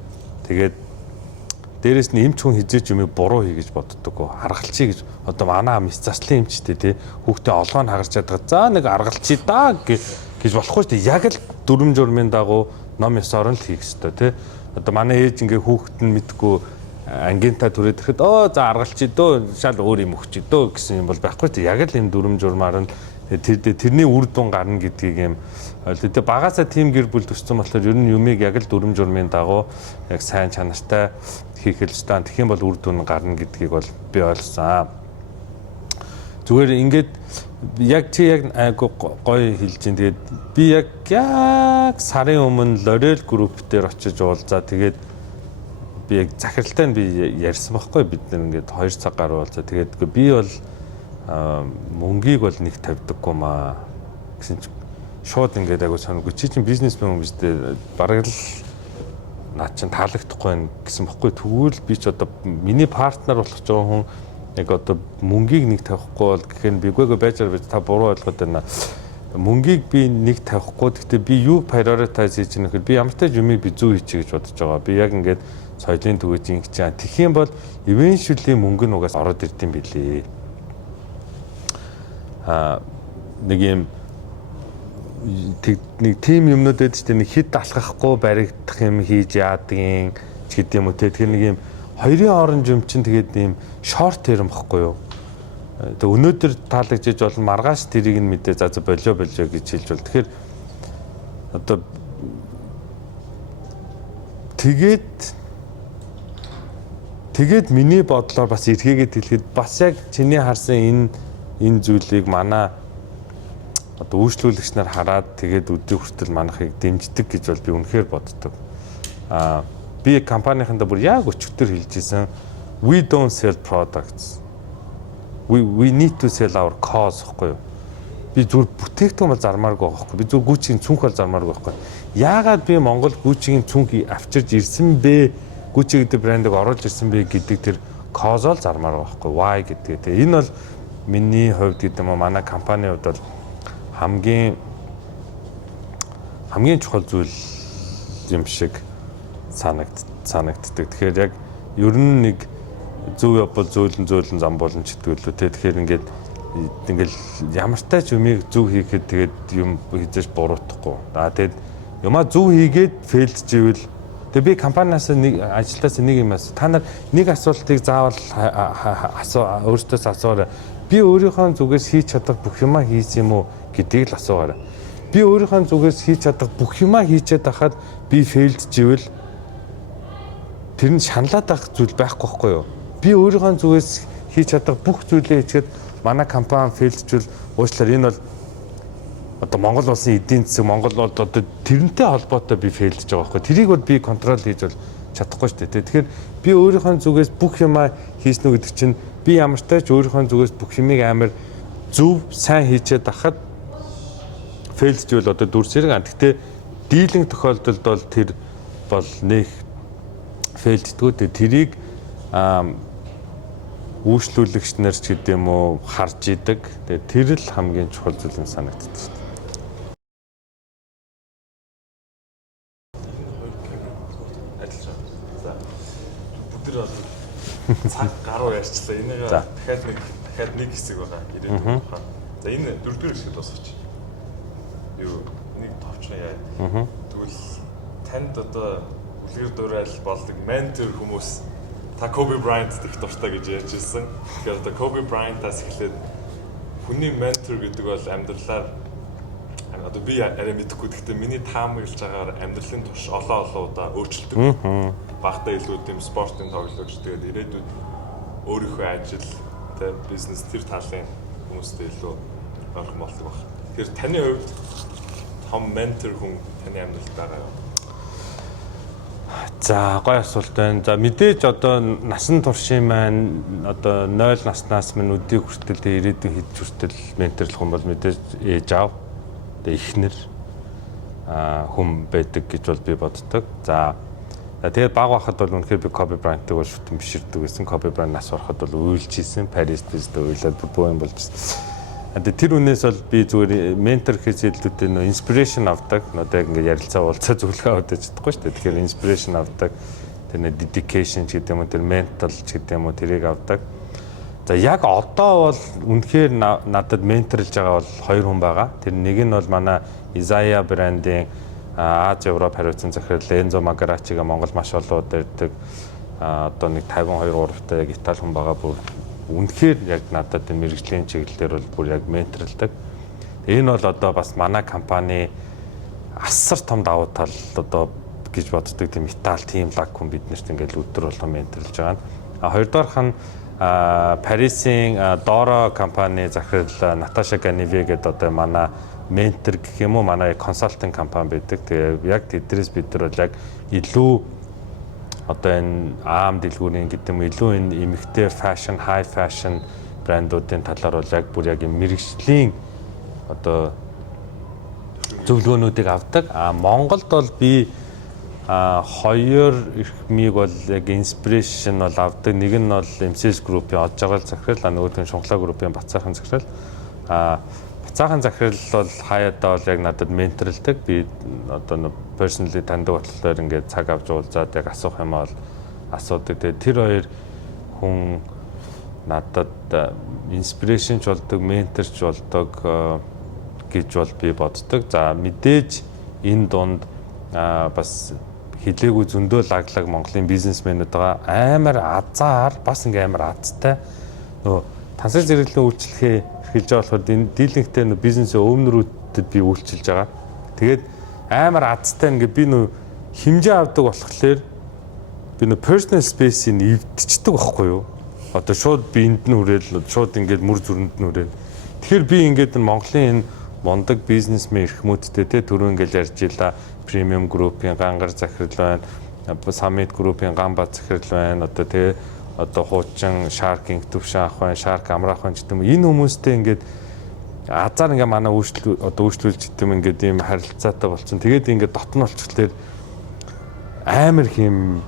Тэгээд дээрэс нь эмч хүн хизээч юм буруу хий гэж боддоггүй. Аргалчий гэж одоо манай ам заслын эмчтэй тий хүүхдээ олгоо нь хагарч чадгаа. За нэг аргалчий даа гэж болохгүй шүү дээ. Яг л дүрм журмын дагуу ном ёсоор нь л хийх ёстой тий. Одоо манай ээж ингээ хүүхэд нь мэдгүй ангинта түрээд ирэхэд за аргалчий дөө шал өөр юм өгч дөө гэсэн юм бол байхгүй тий. Яг л юм дүрм журмаар нь тэрний үр дүн гарна гэдгийг юм ойлоо. Багасаа тим гэр бүл төссөн болохоор ер нь юмыг яг л дүрм журмын дагуу яг сайн чанартай хийх хэлжтэй. Тэгэх юм бол үр дүн гарна гэдгийг бол би ойлгосон. Зүгээр ингээд яг чи яг гоё хэлж чинь тэгээд би яг сарын өмнө L'Oreal Group дээр очиж уулзаа. Тэгээд би яг захиралтай нь би ярьсан байхгүй бид нар ингээд 2 цаг гаруй уулзаа. Тэгээд би бол мөнгийг бол нэг тавьдаггүй маа гэсэн чи шууд ингээд агуу санаагүй чи чинь бизнесмен юм биш дээ бараг л наад чинь таалагдахгүй байх гэсэн бохгүй тэгвэл би ч одоо миний партнер болох ч байгаа хүн яг одоо мөнгийг нэг тавихгүй бол гэхээр би үгүй байж та буруу ойлгоод байна мөнгийг би нэг тавихгүй гэхдээ би юу prioritize хийж байгаа нөхөр би ямар ч юмыг би зөв хийчихэ гэж бодож байгаа би яг ингээд соёлын төвөж ингэж чаа тэгэх юм бол eventually мөнгө нь угаас ороод ирдэм билээ нэг юм нэг тим юмнууд байдаг чинь нэг хит алхахгүй баригдах юм хийж яадгийн ч гэдэг юм уу те тэгэхээр нэг юм хоёрын хооронд юм чинь тэгээд ийм шорт терм бохгүй юу тэг өнөөдөр таалагдж бол маргааш тэрийг нь мэдээ за болио гэж хэлж бол тэгэхээр одоо тэгээд миний бодлоор бас эргээгээд хэлэхэд бас яг чиний харсан энэ зүйлийг манай одоо үйлчлүүлэгч нар хараад тэгээд өдрийн хүртэл манайхыг дэмждэг гэж бол би үнэхээр боддог. Би компанийнхандаа бүр яг өчигдөр хэлж ирсэн we don't sell products. We need to sell our cause гэхгүй юу. Би зүгээр бүтээгдэхүүн бол зармааргүй байхгүй. Би зүгээр Gucci-ийн цүнх бол зармааргүй байхгүй. Яагаад би Монгол Gucci-ийн цүнхийг авчирж ирсэн бэ? Gucci гэдэг брендийг оруулж ирсэн бэ гэдэг тэр cause бол зармааргүй байхгүй. Why гэдэг. Тэгээ энэ бол миний хувьд гэдэг юм уу манай компанийн хувьд бол хамгийн чухал зүйл юм шиг санагддаг. Тэгэхээр яг ер нь нэг зөв явбал зөөлөн зам болон ч гэдэг лөө те. Тэгэхээр ингээл ямартай ч юмыг зөв хийхэд тэгээд юм хийж буруутахгүй. Тэгээд юмаа зөв хийгээд фейлдж ивэл тэгээд би компаниас нэг ажилтаас нэг юм асуу. Та нар нэг асуултыг заавал өөртөөс асуурай. Би Би өөрийнхөө зүгээс хийж чадах бүх юмаа хийсэн юм уу гэдгийг л асуугаарай. Би өөрийнхөө зүгээс хийж чадах бүх юмаа хийчихэд байхад би фейлдживэл тэр нь шаналаад байх зүйл байхгүй байхгүй юу? Би өөрийнхөө зүгээс хийж чадах бүх зүйлээ хийчихэд манай компани фейлджвэл уучлаарай энэ бол одоо Монгол улсын эдийн засаг Монгол бол одоо тэрнтэй холбоотой би фейлдж байгаа байхгүй. Тэрийг бол би контрол хийж бол чадахгүй шүү дээ. Тэгэхээр би өөрийнхөө зүгээс бүх юмаа хийснэ гэдэг чинь би ямар ч тач өөрийнхөө зүгээс бүх юмыг амар зөв сайн хийчихэд ахад фейлджвэл одоо дүр зэрэг ан. Гэхдээ дийлэнх тохиолдолд бол тэр бол нэг фейлддгүү. Тэрийг үйлчлүүлэгч нар ч гэдэг юм уу харж идэг. Тэгээ тэр л хамгийн чухал зүйл юм санагддаг шүү дээ. Бүгд бол цаг гаруй ярьчлаа. Энийг дахиад нэг хэсэг байгаа. Ирээдүйн тухай. За энэ дөрөвдүгээр хэсэгт босгоч. Юу нэг товчхон яа. Тэгвэл танд одоо үлгэр дуурайл болдог ментор хүмүүс та Kobe Bryant их дуртай гэж ярьж ирсэн. Тэгэхээр одоо Kobe Bryant-аас эхлээд хүний ментор гэдэг бол амьдралаар одоо би арай мэдэхгүй гэхдээ миний таамаглаж байгаагаар амьдралын турш олон удаа өөрчлөлдөг. Багтаа илүү тийм спортын тоглогч тэгээд ирээдүйд өөрийнхөө ажил тэ бизнес тэр талын хүмүүстэй илүү ойрхон болдог баг. Тэгэхээр таны хувьд том ментор хүн таны амьдралд байгаа юу? За гоё асуулт байна. За мэдээж одоо насан туршийн маань одоо 0 наснаас минь өдийг хүртэл ирээдүйн хэд хүртэл менторлох хүн бол мэдээж ээж аав эхнэр хүн байдаг гэж бол би боддог. За тэгээд баг байхад бол үнэхээр би Kobe Bryant-ыг бол шүтэн биширдэг гэсэн. Kobe Bryant нас ороход бол уйлж исэн. Парист уйлаад бөө юм болж байсан. Тэр үнээс бол би зүгээр ментор хэзээдлүүдээ нөө инспирэшн авдаг. Одоо яг ингээд ярилцаа уулзаа зөвлөгөө авдаг чадахгүй шүү дээ. Тэгэхээр инспирэшн авдаг. Тэр нэ dedication ч гэдэг юм уу, тэр mental ч гэдэг юм уу, тэрийг авдаг. За яг одоо бол үнэхээр надад менторлж байгаа бол 2 хүн байгаа. Тэр нэг нь бол манай Isaiah брендийн Аз Европ хариуцсан захирал Enzo Magaracciga Монгол маш олон удаа ирдэг. Одоо нэг 52 3-тай яг Итали хүн байгаа. Бүр үнэхээр яг надад энэ мэрэгжлийн чиглэлээр бол бүр яг менторлдог. Энэ бол одоо бас манай компани асар том давуу тал одоо гэж боддог тийм Итали тим лаг хүн биднэрт ингээл өдөр болгон менторлж байгаа. Хоёрдугаарх нь Парисын Doro компани захирал Наташа Ганиве гэдэг одоо манай ментор гэх юм уу, манай консалтинг компани байдаг. Тэгээ яг тэднээс бид нар бол яг илүү одоо энэ аам дэлгүүрийн гэдэг юм илүү энэ эмэгтэй fashion, high fashion брэндүүдийн талаар бол яг бүр яг мэрэгжлийн одоо зөвлөгөөнүүдийг авдаг. Монголд бол би 2 ирхмийг бол яг inspiration бол авдаг. Нэг нь бол MCS group-ийн Од жаргал захирал, нөгөөх нь Шунхлаа group-ийн Бацаахан захирал. Бацаахан захирал бол хаяадаа бол яг надад менторлдог. Би одоо personally таньдаг болохоор ингээд цаг авч уулзаад яг асуух юм бол асуудаг. Тэгээд тэр 2 хүн надад inspiration ч болдог, mentor ч болдог гэж бол би боддог. За мэдээж энэ дунд бас хилээгүй зөндөө лаглаг Монголын бизнесмэнүүд байгаа. Амар азар, бас ингээм амар азтай. Нөгөө тансаг зэрэглэлийн үйлчлэгээ эхэлж байгаа болохоор энэ дийлэнхтэй бизнесийн өвнөрүүдэд би үйлчилж байгаа. Тэгээд амар азтай ингээ би нөө хэмжээ авдаг болохоор би нөө personal space-ийг эвдчихдэг байхгүй юу? Одоо шууд би энд нь хүрээл шууд ингээд мүр зүрэнд нь хүрээл. Тэгэхээр би ингээд Монголын энэ мондог бизнесмен эрхмүүдтэй те түрүү ингээд ярьж илаа. Премиум группийн гангар захирал байна. Summit группийн гамбат захирал байна. Одоо тэгээ одоо хуучин Shark-ийн төвшин ах байна, Shark амраах байна гэдэг юм. Энэ хүмүүстэй ингээд азар ингээ манай өөрчлүүлж гэдэг юм ингээд ийм харилцаатай болсон. Тэгээд ингээд дотн болчихлоор амар хэм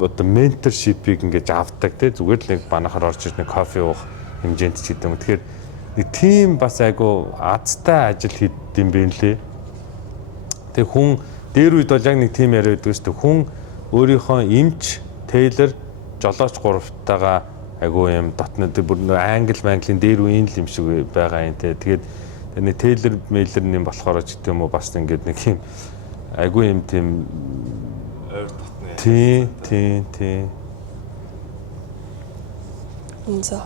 одоо менторшипийг ингээд авдаг те зүгээр л нэг манайхаар орж ирж нэг кофе уух хэмжээнд ч гэдэг юм. Тэгэхээр нэг тийм бас айгу азтай ажил хийдэм бэ лээ. Тэг хүн дээр үед бол яг нэг тийм яриад байдаг шүү дээ. Хүн өөрийнхөө эмч, тейлер, жолооч 3-тайгаа айгу юм дотнод бүр англи манглийн дээр үеийн л юм шиг байгаа юм те. Тэгээд нэг тейлер, мэйлер нэм болохоор ч гэдэг юм уу бас ингээд нэг юм айгу юм тийм ойр дотны. Тийм. За.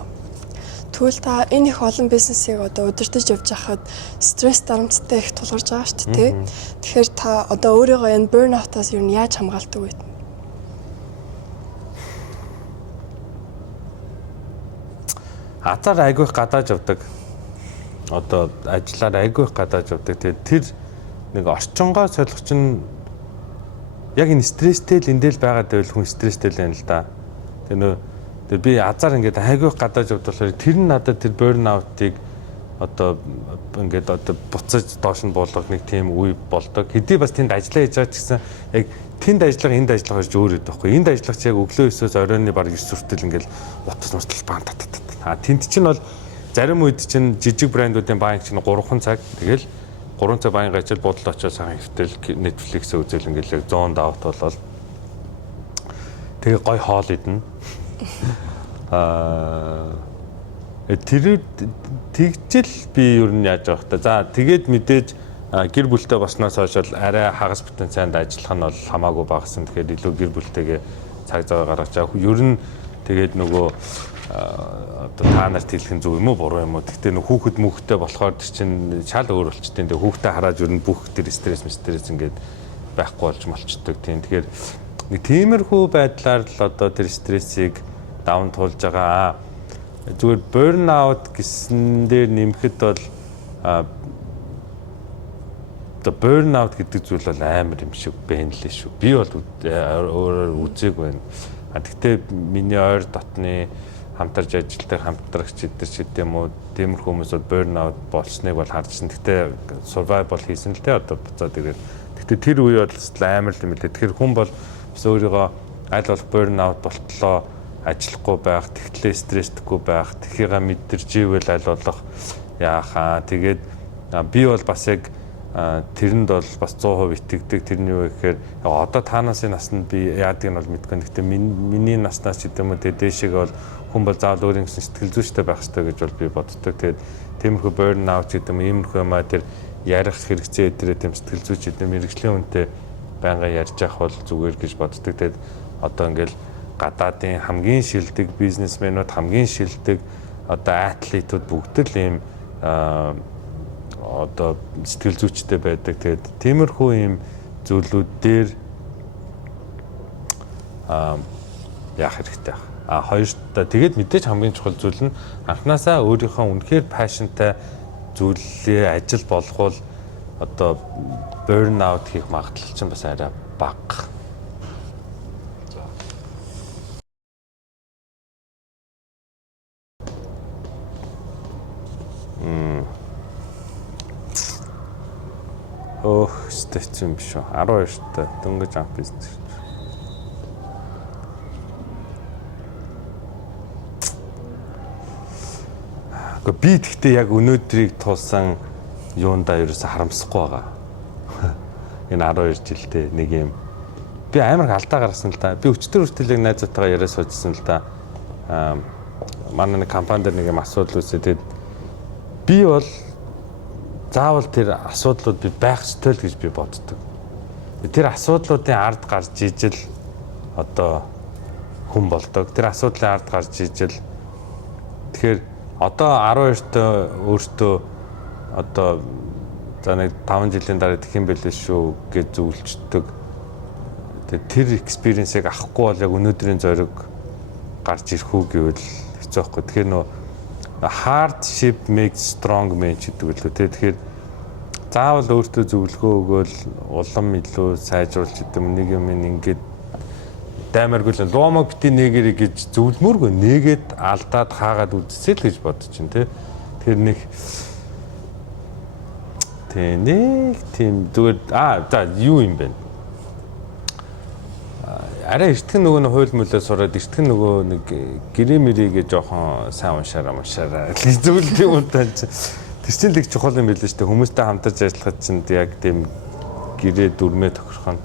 Тэгвэл та энэ их олон бизнесийг одоо удирдах явж байхад стресс дарамттай их тулгарч байгаа шүү дээ. Тэгэхээр та одоо өөрийгөө энэ burnout-аас юу яаж хамгаалдаг вэ? Азар айгүй их гадааж явдаг. Одоо ажиллаар айгүй их гадааж явдаг. Тэгээд тэр нэг орчингоо солих чинь яг энэ стресстэй л эндэл байгаад байвал хүн стресстэй л байна л да. Тэр би азар ингээд айгүй их гадааж явдаг болохоор тэр нь надад тэр burnout-ыг одоо ингээд одоо буцаж доош нь буулгах нэг тийм үе болдог. Хэдий бас тэнд ажиллаа хийж байгаа ч гэсэн яг тэнд ажиллага энд ажиллага гэж өөр байдаг байхгүй. Энд ажиллах чи яг өглөө 9-өөс оройны баг 9 хүртэл ингээд утас мустал баан татат. Тэнд чинь бол зарим үед чинь жижиг брэндүүдийн банк чинь 3 цаг тэгэл 3 цаг банк ажил бодол очоод сайхан хэвтэл Netflix-ээ үзэл ингээд яг 100 давт болол тэгээ гой хоол идэнэ. Тэр тэгжэл би ер нь яаж явах та. За тэгээд мэдээж гэр бүлтэй болсноос хойш арай хагас бүтэн цаанд ажиллах нь бол хамаагүй багасан. Тэгэхээр илүү гэр бүлтэйгээ цаг зав гаргаж байгаа. Ер нь тэгээд нөгөө одоо та нарт хэлэх нь зөв юм уу буруу юм уу. Гэхдээ нөгөө хүүхэд мөхтэй болохоор тэр чинь шал өөр болчтой. Тэгээ хүүхдээ хараад ер нь бүх тэр стресс ингээд байхгүй болж молчдөг. Тийм. Тэгэхээр нэг тиймэрхүү байдлаар л одоо тэр стрессийг даван туулж байгаа. Зүгээр burnout гэсэн дээр нэмэхэд бол одоо burnout гэдэг зүйл бол амар юм шиг байна лээ шүү. Би бол өөрөөр үзег байна. Гэхдээ миний ойр дотны хамтарч ажилтдаг хамтрагч эдэр ч гэдэм үү тиймэрхүү хүмүүс бол burnout болсныг бол харжсан. Гэхдээ survival хийсэн л дээ одоо буцаад ирээд. Гэхдээ тэр үе бол амар л юм лээ. Тэгэхээр хүн бол бас өөрийгөө аль болох burnout болтлоо ажиллахгүй байх, тэгтлээ стресстгүй байх, тэхийгээ мэдэрч ивэл аль болох яахаа. Тэгээд би бол бас яг тэрэнд бол бас 100% итгэдэг. Тэрний юу гэхээр одоо таанаас наснд би яадаг нь бол мэдгүй. Гэхдээ миний наснаас ч гэдэм үү тэгээд дээшээгээ бол хүн бол заавал өөрийн гэсэн сэтгэл зүйчтэй байх хэрэгтэй гэж бол би боддог. Тэгээд тиймэрхүү burnout гэдэм үү иймэрхүү юмаа тэр ярих хэрэгцээ өдрөө тийм сэтгэл зүйч гэдэм мэрэгжлийн үнэтэй байнга ярьж явах бол зүгээр гэж боддог. Тэгээд одоо ингээл гадаадын хамгийн шилдэг бизнесмэнүүд, хамгийн шилдэг одоо атлетууд бүгд л ийм одоо сэтгэл зүйчтэй байдаг. Тэгээд тиймэрхүү ийм зүйлүүд дээр яах хэрэгтэй байна. Хоёрт тэгээд мэдээж хамгийн чухал зүйл нь анхнаасаа өөрийнхөө үнэхээр пашнтай зүйлээ ажил болгоул одоо burnout хийх магадлал чинь бас арай бага. Хэцүү юм биш үү? 12-т дөнгөж анх бизнес. Би тэгтээ яг өнөөдрийг тулсан юундаа ерөөсө харамсахгүй байгаа. Энэ 12 жилдээ нэг юм би амар алдаа гаргасан л да. Би өчтөр хүртэл яг найзтайгаа яриа суужсэн л да. Манай нэг компани дээр нэг юм асуудал үүсээ. Тэгэд би бол заавал тэр асуудлууд би байх ёстой л гэж би боддог. Тэр асуудлуудын ард гарч ижил одоо хүн болдог. Тэр асуудлын ард гарч ижил тэгэхээр одоо 12-т өөртөө одоо за нэг 5 жилийн дараа тэгэх юм байлээ шүү гэж зөвлөждөг. Тэр экспириенсийг авахгүй бол яг өнөөдрийн зориг гарч ирэх үү гэвэл хэцүү байхгүй. Тэгэхээр нөө hardship makes strong man гэдэг үлээ. Тэгэхээр заавал өөртөө зөвлөгөө өгөөл улам илүү сайжруулж идэм нэг юм ингээд даймаргүй л ломо бити нэгэр гэж зөвлөмөргүй нэгээд алдаад хаагаад үдсэл гэж бодож чинь тий. Тэр нэг тийм зүгээр за юу юм бэ? Арай эртгэн нөгөө нь хууль мөлөө сураад эртгэн нөгөө нэг гэрэмэригээ жоохон сайн уншаараа зөвлөд юм удаа чи тэр чинь л их чухал юм билээ шүү дээ. Хүмүүстэй хамтарч ажиллахад чинь яг тийм гэрээ дүрмээ тохирох нь.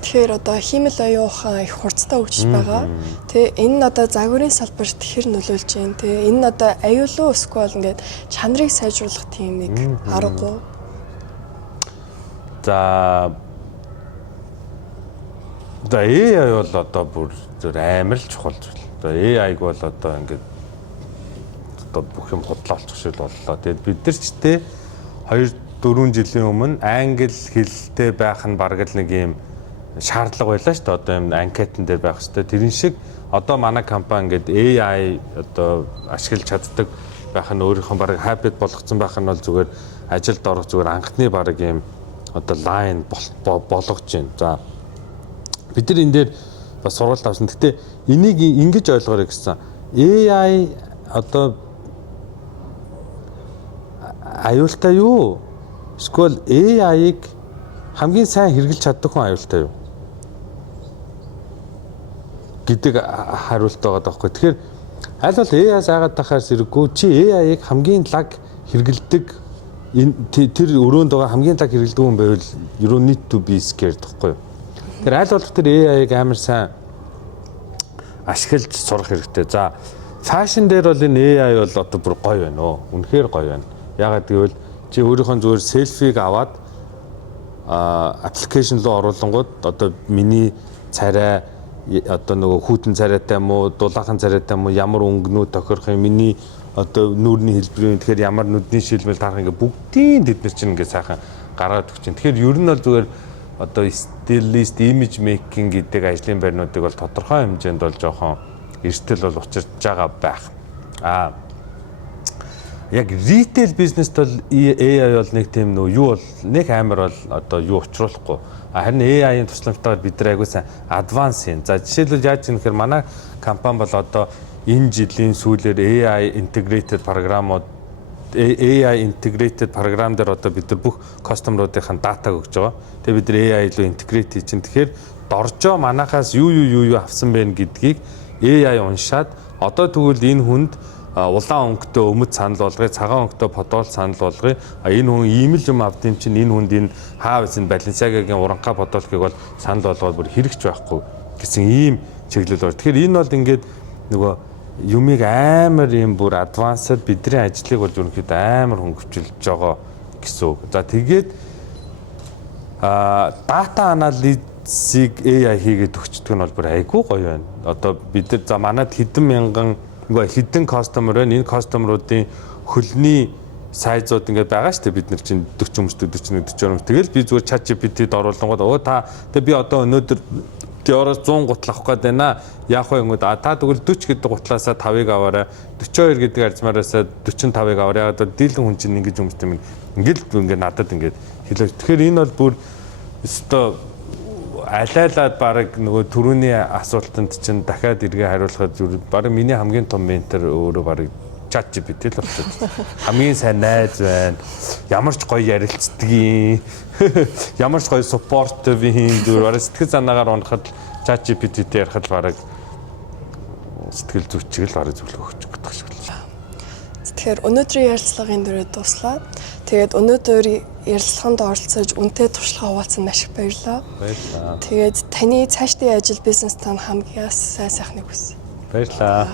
Тэгэхээр одоо хиймэл оюун ухаан их хурцтай хөгжиж байгаа. Тэгээ энэ нь одоо загварын салбарт хэр нөлөөлж байна. Тэгээ энэ нь одоо аюулгүй эсвэл ингээд чанарыг сайжруулах тийм нэг аргагүй. За За AI бол одоо бүр зөв амар л чухал зүйл. Одоо AI-г бол одоо ингээд одоо бүх юм бодлоо олчих шиг боллоо. Тэгээд бид нар ч те 2-4 жилийн өмнө англи хэлтэй байх нь бараг л нэг юм шаардлага байлаа шүү дээ. Одоо юм анкетн дээр байх хэрэгтэй. Тэрэн шиг одоо манай компани ингээд AI одоо ашиглаж чаддаг байх нь өөрийнхөө бараг habit болгоцсон байх нь бол зүгээр ажилд орох зүгээр анхны бараг юм одоо лайн болгож байна. За бид нар энэ дээр бас сургалт авсан. Гэхдээ энийг ингэж ойлгоорой гэсэн. AI одоо аюултай юу? Эсвэл AI-г хамгийн сайн хэрэгжилж чаддаг хүн аюултай юу? Гэдэг хариулт байгаа даахгүй. Тэгэхээр аль бол AI-аас айгаад тахаас хэрэггүй чи AI-г хамгийн лаг хэрэгэлдэг тэр өрөөнд байгаа хамгийн лаг хэрэгэлдэг хүн байвал you need to be scared гэхгүй. Тэгэхээр аль болох тэр AI-г амар сайн ашиглаж сурах хэрэгтэй. За фэшн дээр бол энэ AI бол одоо бүр гоё байна оо. Үнэхээр гоё байна. Ягаад гэвэл чи өөрийнхөө зүгээр селфиг аваад аппликейшн руу оруулангууд одоо миний царай одоо нөгөө хүүтэн царайтай юм уу, дулаахан царайтай юм уу, ямар өнгөнүүд тохирох юм, миний одоо нүүрний хэлбэрийн тэгэхээр ямар нүдний шилмэл тарах ингээ бүгдийн тэд нар чинь ингээ сайхан гаргаад өгч чинь. Тэгэхээр ер нь бол зүгээр одоо stylist, image making гэдэг ажлын байрнуудыг бол тодорхой хэмжээнд бол жоохон эрсдэл бол учирч байгаа байх. Яг retail бизнест бол AI бол нэг тийм нөө юу бол нэг амар бол одоо юу учруулахгүй. Харин AI-ийн тусламжтайгаар бид нар айгуу сайн адванс юм. За жишээлбэл яаж юм гэхээр манай компани бол одоо энэ жилийн сүүлээр AI integrated програмууд AI integrated програм дээр одоо бид нар бүх кастомеруудын датаг өгж байгаа. Тэгээ бид нар AI илүү интегрейт хийж чинь. Тэгэхээр доржоо манахаас юу авсан бэ гэдгийг AI уншаад одоо тэгвэл энэ хүнд улаан өнгөтэй өмд санал болгоё, цагаан өнгөтэй подол санал болгоё. Энэ хүн ийм л юм авд юм чинь энэ хүнд энэ хаавс энэ Balenciaga-гийн уранхай подолкийг бол санал болгоод бүр хэрэгч байхгүй гэсэн ийм чиглэл байна. Тэгэхээр энэ бол ингээд нөгөө юмыг амар юм бүр адвансад бидний ажлыг бол ерөнхийдөө амар хөнгөвчлж байгаа гэсэн үг. За тэгээд дата анализыг AI хийгээд өгчдөг нь бол бүр айгүй гоё байна. Одоо бид нар за манад хэдэн кастомер байна. Энэ кастомеруудын хөлний сайзууд ингээд байгаа шүү дээ. Бид нар чинь 40 өмчтэй 41 40 өмч. Тэгэл би зүгээр ChatGPT-д оруулангууд тэгээ би одоо өнөөдөр Диороос 100 гутал авах гээд байна. Яах вэ ингэвэл та тэгвэл 40 гэдэг гутлаасаа 5-ыг аваарай. 42 гэдэг арзмаараасаа 45-ыг аваарай. Одоо дийлэн хүн чинь ингэж өмчтэй ингээд надад ингээд хэлээ. Тэгэхээр энэ бол бүр өстой алайлаад баг нөгөө түрүүний асуултанд чинь дахиад эргээ хариулахад баг миний хамгийн том ментор өөрөө баг ChatGPT л болчихсон. Хамгийн сайн найз байна. Ямар ч гоё ярилцдаг. Ямар ч гоё supportive юм зүгээр сэтгэл санаагаар унахад ChatGPT-тэй ярихад баг сэтгэл зүйчил баг зөвлөгөө өгч гэдэг шиг л. Тэгэхээр өнөөдрийн ярилцлагын дөрөв дуслаа. Тэгээд өнөөдөр ярилцлаганд оролцож үнэтэй туршлага хуваалцсан маш их баярлалаа. Баярлалаа. Тэгээд таны цаашдын ажил бизнес тань хамгийн сайн сайхныг хүсье. Баярлалаа.